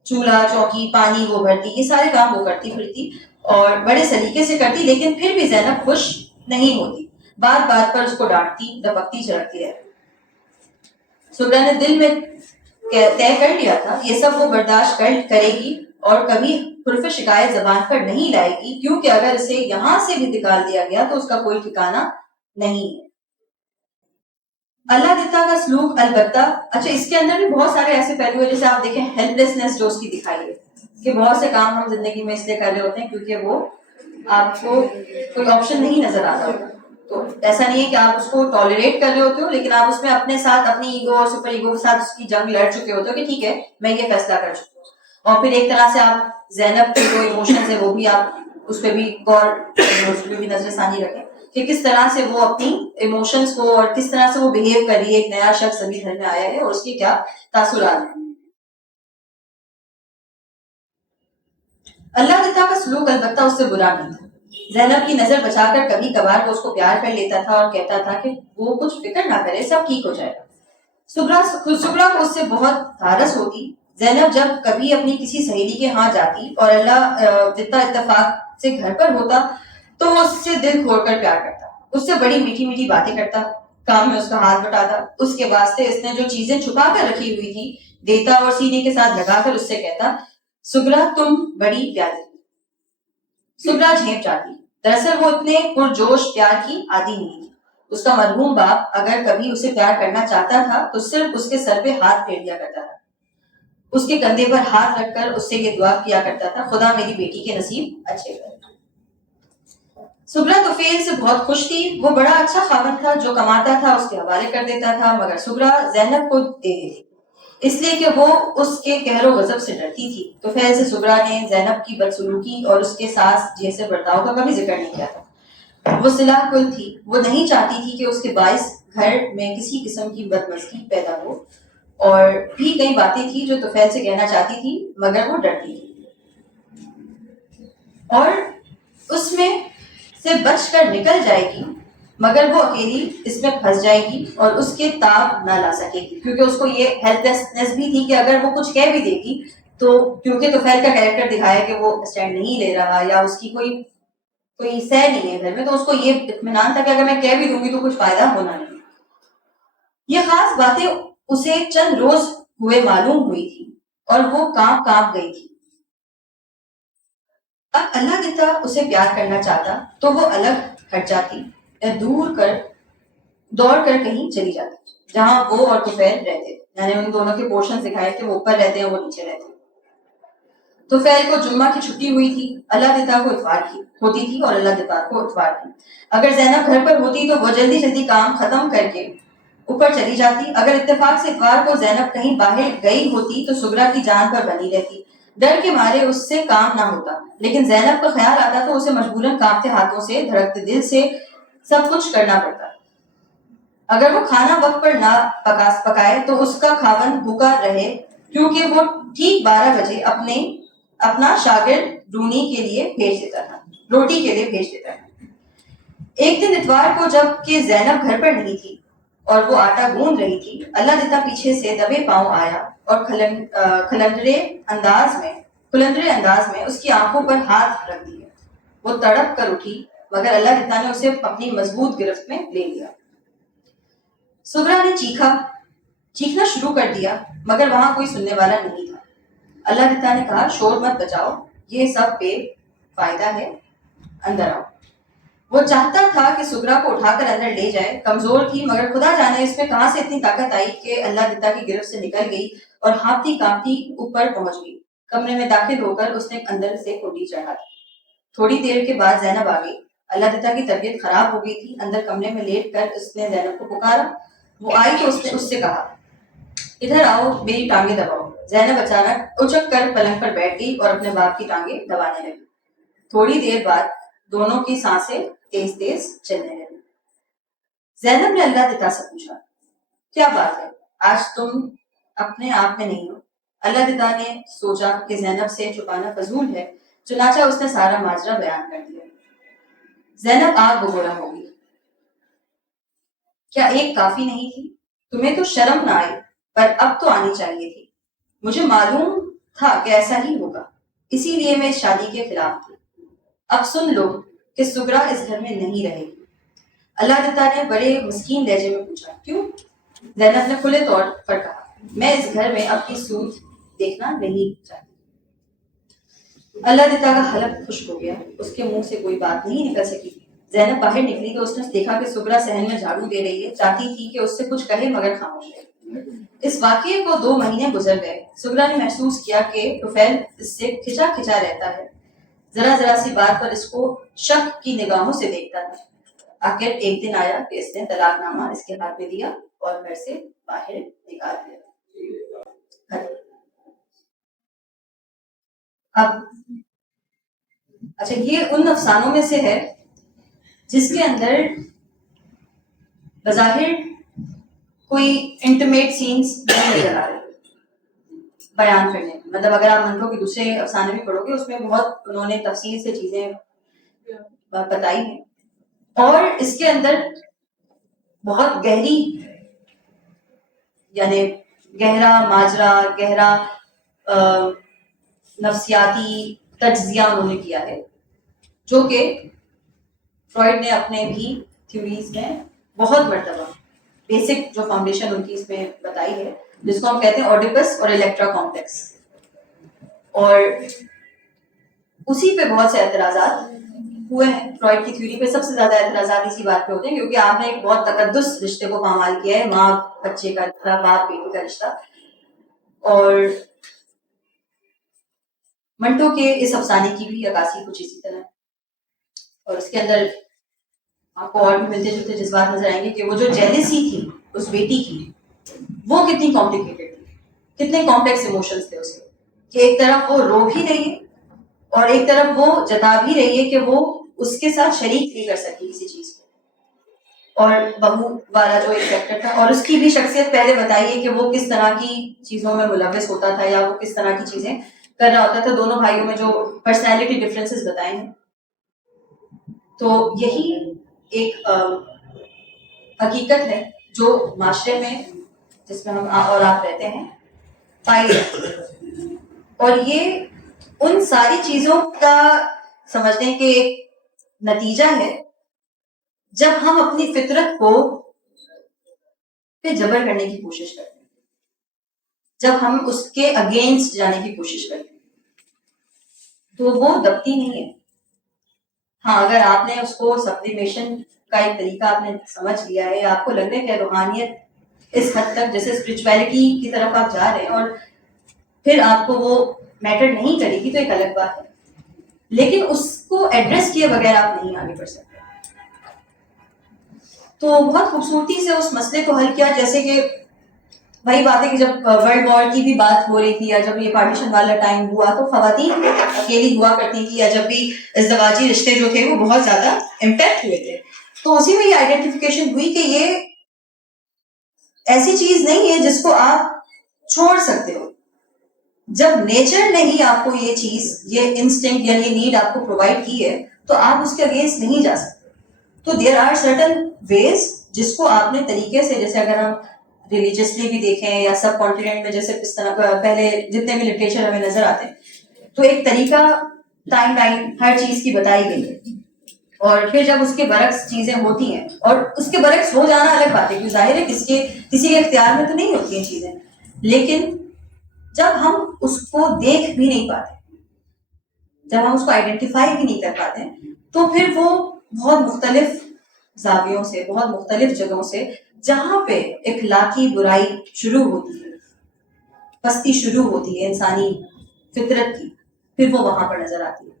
چولہا, چوکی, پانی وہ بھرتی, یہ سارے کام وہ کرتی پھرتی اور بڑے سلیقے سے کرتی. لیکن پھر بھی زینب خوش نہیں ہوتی. بات بات پر اس کو ڈانٹتی, دبکتی, جھڑکتی رہتی. سغرا نے دل میں طے کر لیا تھا یہ سب وہ برداشت کرے گی اور کبھی حرف شکایت زبان پر نہیں لائے گی, کیونکہ اگر اسے یہاں سے بھی نکال دیا گیا تو اس کا کوئی ٹھکانہ نہیں ہے. اللہ تعالیٰ کا سلوک البتہ اچھا اس کے اندر بھی بہت سارے ایسے پہلو ہیں جیسے آپ دیکھیں ہیلپ لیسنس جو اس کی دکھائی ہے کہ بہت سے کام ہم زندگی میں اس لیے کر رہے ہوتے ہیں کیونکہ وہ آپ کو کوئی آپشن نہیں نظر آتا ہوتا. تو ایسا نہیں ہے کہ آپ اس کو ٹالریٹ کر رہے ہوتے ہو, لیکن آپ اس میں اپنے ساتھ اپنی ایگو اور سپر ایگو کے ساتھ اس کی جنگ لڑ چکے ہوتے ہو کہ ٹھیک ہے میں یہ فیصلہ کر چکا ہوں. اور پھر ایک طرح سے آپ زینب کے جو ایموشنز ہے وہ بھی آپ اس پہ بھی اس پہ بھی نظر ثانی رکھیں کہ کس طرح سے وہ اپنی ایموشنز کو اور کس طرح سے وہ بہیو کر رہی ہے. ایک نیا شخص ابھی گھر میں آیا ہے اور اس کی کیا تاثرات ہیں. اللہ تعالیٰ کا سلوک البتہ اس سے برا نہیں تھا. زینب کی نظر بچا کر کبھی کبھار وہ اس کو پیار کر لیتا تھا اور کہتا تھا کہ وہ کچھ فکر نہ کرے, سب ٹھیک ہو جائے گا. سغرا کو اس سے بہت دھارس ہوتی. زینب جب کبھی اپنی کسی سہیلی کے ہاں جاتی اور اللہ جتنا اتفاق سے گھر پر ہوتا تو وہ اس سے دل کھول کر پیار کرتا, اس سے بڑی میٹھی میٹھی باتیں کرتا, کام میں اس کا ہاتھ بٹاتا, اس کے واسطے اس نے جو چیزیں چھپا کر رکھی ہوئی تھی دیتا اور سینے کے ساتھ لگا کر اس سے کہتا سغرا تم بڑی پیاری. سغرا جھیپ جاتی. دراصل وہ اتنے پرجوش پیار کی عادی نہیں تھی. اس کا مرحوم باپ اگر کبھی اسے پیار کرنا چاہتا تھا تو صرف اس کے سر پہ ہاتھ پھیر دیا کرتا تھا, اس کے کندھے پر ہاتھ رکھ کر اس سے یہ دعا کیا کرتا تھا خدا میری بیٹی کے نصیب اچھے کرے. سغرا طفیل سے بہت خوش تھی. وہ بڑا اچھا خاوند تھا, جو کماتا تھا اس کے حوالے کر دیتا تھا, مگر سغرا زینب کو دے دیتی اس لیے کہ وہ اس کے قہر و غضب سے ڈرتی تھی. طفیل سے سغرا نے زینب کی بدسلوکی اور اس کے ساس جیسے برتاؤ کا کبھی ذکر نہیں کیا تھا. وہ صلاح کل تھی, وہ نہیں چاہتی تھی کہ اس کے باعث گھر میں کسی قسم کی بدمزگی پیدا ہو, اور بھی کئی باتیں تھی جو طفیل سے کہنا چاہتی تھی مگر وہ ڈرتی تھی اور اس میں سے بچ کر نکل جائے گی, مگر وہ اکیلی اس میں پھنس جائے گی اور اس کے تاب نہ لا سکے گی, کیونکہ اس کو یہ ہیلپ لیسنس بھی تھی کہ اگر وہ کچھ کہہ بھی دے گی تو کیونکہ طفیل کا کریکٹر دکھایا کہ وہ اسٹینڈ نہیں لے رہا یا اس کی کوئی سہ نہیں ہے گھر میں, تو اس کو یہ اطمینان تھا کہ اگر میں کہہ بھی دوں گی تو کچھ فائدہ ہونا نہیں. یہ خاص باتیں اسے چند روز ہوئے معلوم ہوئی تھی اور وہ کانپ گئی تھی. اب اللہ دیتا اسے پیار کرنا چاہتا تو وہ الگ ہٹ جاتی یا دوڑ کر کہیں چلی جاتی جہاں وہ اور طفیل رہتے. یعنی ان دونوں کے پورشن دکھائے کہ وہ اوپر رہتے ہیں وہ نیچے رہتے ہیں. طفیل کو جمعہ کی چھٹی ہوئی تھی, اللہ دیتا کو اتوار کی ہوتی تھی اور اللہ دیتا کو اتوار کی. اگر زینب گھر پر ہوتی تو وہ جلدی کام ختم کر کے اوپر چلی جاتی. اگر اتفاق سے اتوار کو زینب کہیں باہر گئی ہوتی تو سغرا کی جان پر بنی رہتی. ڈر کے مارے اس سے کام نہ ہوتا, لیکن زینب کا خیال آتا تو اسے مجبوراً کانپتے ہاتھوں سے دھڑکتے دل سے سب کچھ کرنا پڑتا. اگر وہ کھانا وقت پر نہ پکائے تو اس کا خاوند بھوکا رہے کیونکہ وہ ٹھیک 12 بجے اپنا شاگرد رونی کے لیے بھیج دیتا تھا، روٹی کے لیے بھیج دیتا تھا۔ ایک دن اتوار کو جب کہ زینب گھر پر نہیں تھی اور وہ آٹا گوندھ رہی تھی، اللہ دیتا پیچھے سے دبے پاؤں آیا اور کھلندرے انداز میں اس کی آنکھوں پر ہاتھ رکھ دیے۔ وہ تڑپ کر اٹھی مگر اللہ دیتا نے اسے اپنی مضبوط گرفت میں لے لیا۔ سغرا نے چیخنا شروع کر دیا مگر وہاں کوئی سننے والا نہیں تھا۔ اللہ دیتا نے کہا شور مت بچاؤ، یہ سب بے فائدہ ہے، اندر آؤ۔ وہ چاہتا تھا کہ سغرا کو اٹھا کر اندر لے جائے، کمزور تھی مگر خدا جانے اس میں کہاں سے اتنی طاقت آئی کہ اللہ دیتا کی گرفت سے نکل گئی اور ہانپتی کانپتی اوپر پہنچ گئی۔ کمرے میں داخل ہو کر اس نے اندر سے کنڈی چڑھا دی۔ تھوڑی دیر کے بعد زینب آ گئی۔ اللہ دیتا کی طبیعت خراب ہو گئی تھی۔ اندر کمرے میں لیٹ کر اس نے زینب کو پکارا۔ وہ آئی تو اس نے اس سے کہا ادھر آؤ، میری ٹانگیں دباؤ۔ زینب اچانک اچک کر پلنگ پر بیٹھ گئی اور اپنے باپ کی ٹانگیں دبانے لگی۔ تھوڑی دیر بعد دونوں کی سانسیں تیز تیز چلنے لگی۔ زینب نے اللہ دیتا سے پوچھا کیا بات ہے، آج تم اپنے آپ میں نہیں ہو؟ اللہ دیتا نے سوچا کہ زینب سے چھپانا فضول ہے، چنانچہ اس نے سارا ماجرا بیان کر دیا۔ زینب آگ بگولا ہو گئی۔ کیا ایک کافی نہیں تھی؟ تمہیں تو شرم نہ آئی، پر اب تو آنی چاہیے تھی۔ مجھے معلوم تھا کہ ایسا ہی ہوگا، اسی لیے میں اس شادی کے خلاف تھی۔ اب سن لو کہ سغرا اس گھر میں نہیں رہے گی۔ اللہ دیتا نے بڑے مسکین لہجے میں پوچھا کیوں؟ زینب نے کھلے طور پر کہا میں اس گھر میں اپنی سود دیکھنا نہیں چاہتی۔ اللہ دیتا کا حلق خشک ہو گیا، اس کے منہ سے کوئی بات نہیں نکل سکی۔ زینب باہر نکلی تو اس نے دیکھا کہ سغرا صحن میں جھاڑو دے رہی ہے، چاہتی تھی کہ اس سے کچھ کہے مگر خاموش ہے۔ اس واقعے کو 2 مہینے گزر گئے۔ سغرا نے محسوس کیا کہ طفیل اس سے کھچا کھچا رہتا ہے، ذرا سی بات پر اس کو شک کی نگاہوں سے دیکھتا تھا۔ آخر ایک دن آیا کہ اس نے طلاق نامہ اس کے ہاتھ میں دیا اور گھر سے باہر نکال دیا۔ اب اچھا، یہ ان افسانوں میں سے ہے جس کے اندر بظاہر کوئی انٹیمیٹ سینز نہیں نظر آ رہے بیان کرنے میں۔ مطلب اگر آپ منٹو کے دوسرے افسانے بھی پڑھو گے اس میں بہت انہوں نے تفصیل سے چیزیں بتائی ہیں، اور اس کے اندر بہت گہری یعنی گہرا ماجرا، گہرا نفسیاتی تجزیہ انہوں نے کیا ہے، جو کہ فرائڈ نے اپنے بھی تھیوریز میں بہت مرتبہ بیسک جو فاؤنڈیشن ان کی اس میں بتائی ہے، جس کو ہم کہتے ہیں اوڈیپس اور الیکٹرا کمپلیکس، اور اسی پہ بہت سے اعتراضات ہوئے ہیں۔ فرائڈ کی تھیوری پہ سب سے زیادہ اعتراضات اسی بات پہ ہوتے ہیں کیونکہ آپ نے ایک بہت تقدس رشتے کو پامال کیا ہے، ماں بچے کا رشتہ، باپ بیٹے کا رشتہ، اور منٹو کے اس افسانے کی بھی عکاسی کچھ اسی طرح ہے۔ اور اس کے اندر آپ کو اور بھی ملتے جلتے جذبات نظر آئیں گے کہ وہ جو جیلسی تھی اس بیٹی کی، وہ کتنی کمپلیکیٹڈ تھی، کتنے کمپلیکس ایموشنز تھے اس کے، کہ ایک طرف وہ رو بھی رہی ہے اور ایک طرف وہ جتا بھی رہی ہے کہ وہ اس کے ساتھ شریک نہیں کر سکتی کسی چیز کو۔ اور بہو والا جو ایک کریکٹر تھا، اور اس کی بھی شخصیت پہلے بتائیے کہ وہ کس طرح کی چیزوں میں ملوث ہوتا تھا یا وہ کس طرح کی چیزیں کر رہا ہوتا تھا۔ دونوں بھائیوں میں جو پرسنالٹی ڈفرینسز بتائے ہیں، تو یہی ایک حقیقت ہے جو معاشرے میں جس میں ہم اور آپ رہتے ہیں پائی جاتی ہے، اور یہ ان ساری چیزوں کا سمجھنے کے ایک نتیجہ ہے جب ہم اپنی فطرت کو پہ جبر کرنے کی کوشش کرتے ہیں، جب ہم اس کے اگینسٹ جانے کی کوشش کرتے ہیں، تو وہ دبتی نہیں ہے۔ ہاں، اگر آپ نے اس کو سپلیمیشن کا ایک طریقہ آپ نے سمجھ لیا ہے، آپ کو لگ رہا ہے کہ روحانیت اس حد تک جیسے اسپرچویلٹی کی طرف آپ جا رہے ہیں اور پھر آپ کو وہ میٹر نہیں کرے گی، تو ایک الگ بات ہے، لیکن اس کو ایڈریس کیے بغیر آپ نہیں آگے بڑھ سکتے۔ تو بہت خوبصورتی سے اس مسئلے کو حل کیا، جیسے کہ وہی بات ہے کہ جب ورلڈ وار کی بھی بات ہو رہی تھی یا جب یہ پارٹیشن والا ٹائم ہوا تو خواتین اکیلی ہوا کرتی تھی، یا جب بھی ازدواجی رشتے جو تھے وہ بہت زیادہ امپیکٹ ہوئے تھے، تو اسی میں یہ آئیڈینٹیفیکیشن ہوئی کہ یہ ایسی چیز نہیں ہے جس کو آپ چھوڑ سکتے ہو، جب نیچر نے ہی آپ کو یہ چیز، یہ انسٹنکٹ یا یہ نیڈ آپ کو پرووائڈ کی ہے تو آپ اس کے اگینسٹ نہیں جا سکتے. تو دیر آر سرٹن ویز جس کو آپ نے طریقے سے، جیسے اگر ہم ریلیجیسلی بھی دیکھیں یا سب کانٹیننٹ میں جیسے اس طرح پہلے جتنے بھی لٹریچر ہمیں نظر آتے ہیں تو ایک طریقہ ٹائم لائن ہر چیز کی بتائی گئی ہے. اور پھر جب اس کے برعکس چیزیں ہوتی ہیں، اور اس کے برعکس ہو جانا الگ بات ہے، کیونکہ ظاہر ہے کسی کے اختیار میں تو نہیں ہوتی ہیں چیزیں، لیکن جب ہم اس کو دیکھ بھی نہیں پاتے، جب ہم اس کو آئیڈینٹیفائی بھی نہیں کر پاتے تو پھر وہ بہت مختلف زاویوں سے، بہت مختلف جگہوں سے، جہاں پہ اخلاقی برائی شروع ہوتی ہے، پستی شروع ہوتی ہے انسانی فطرت کی، پھر وہ وہاں پر نظر آتی ہے.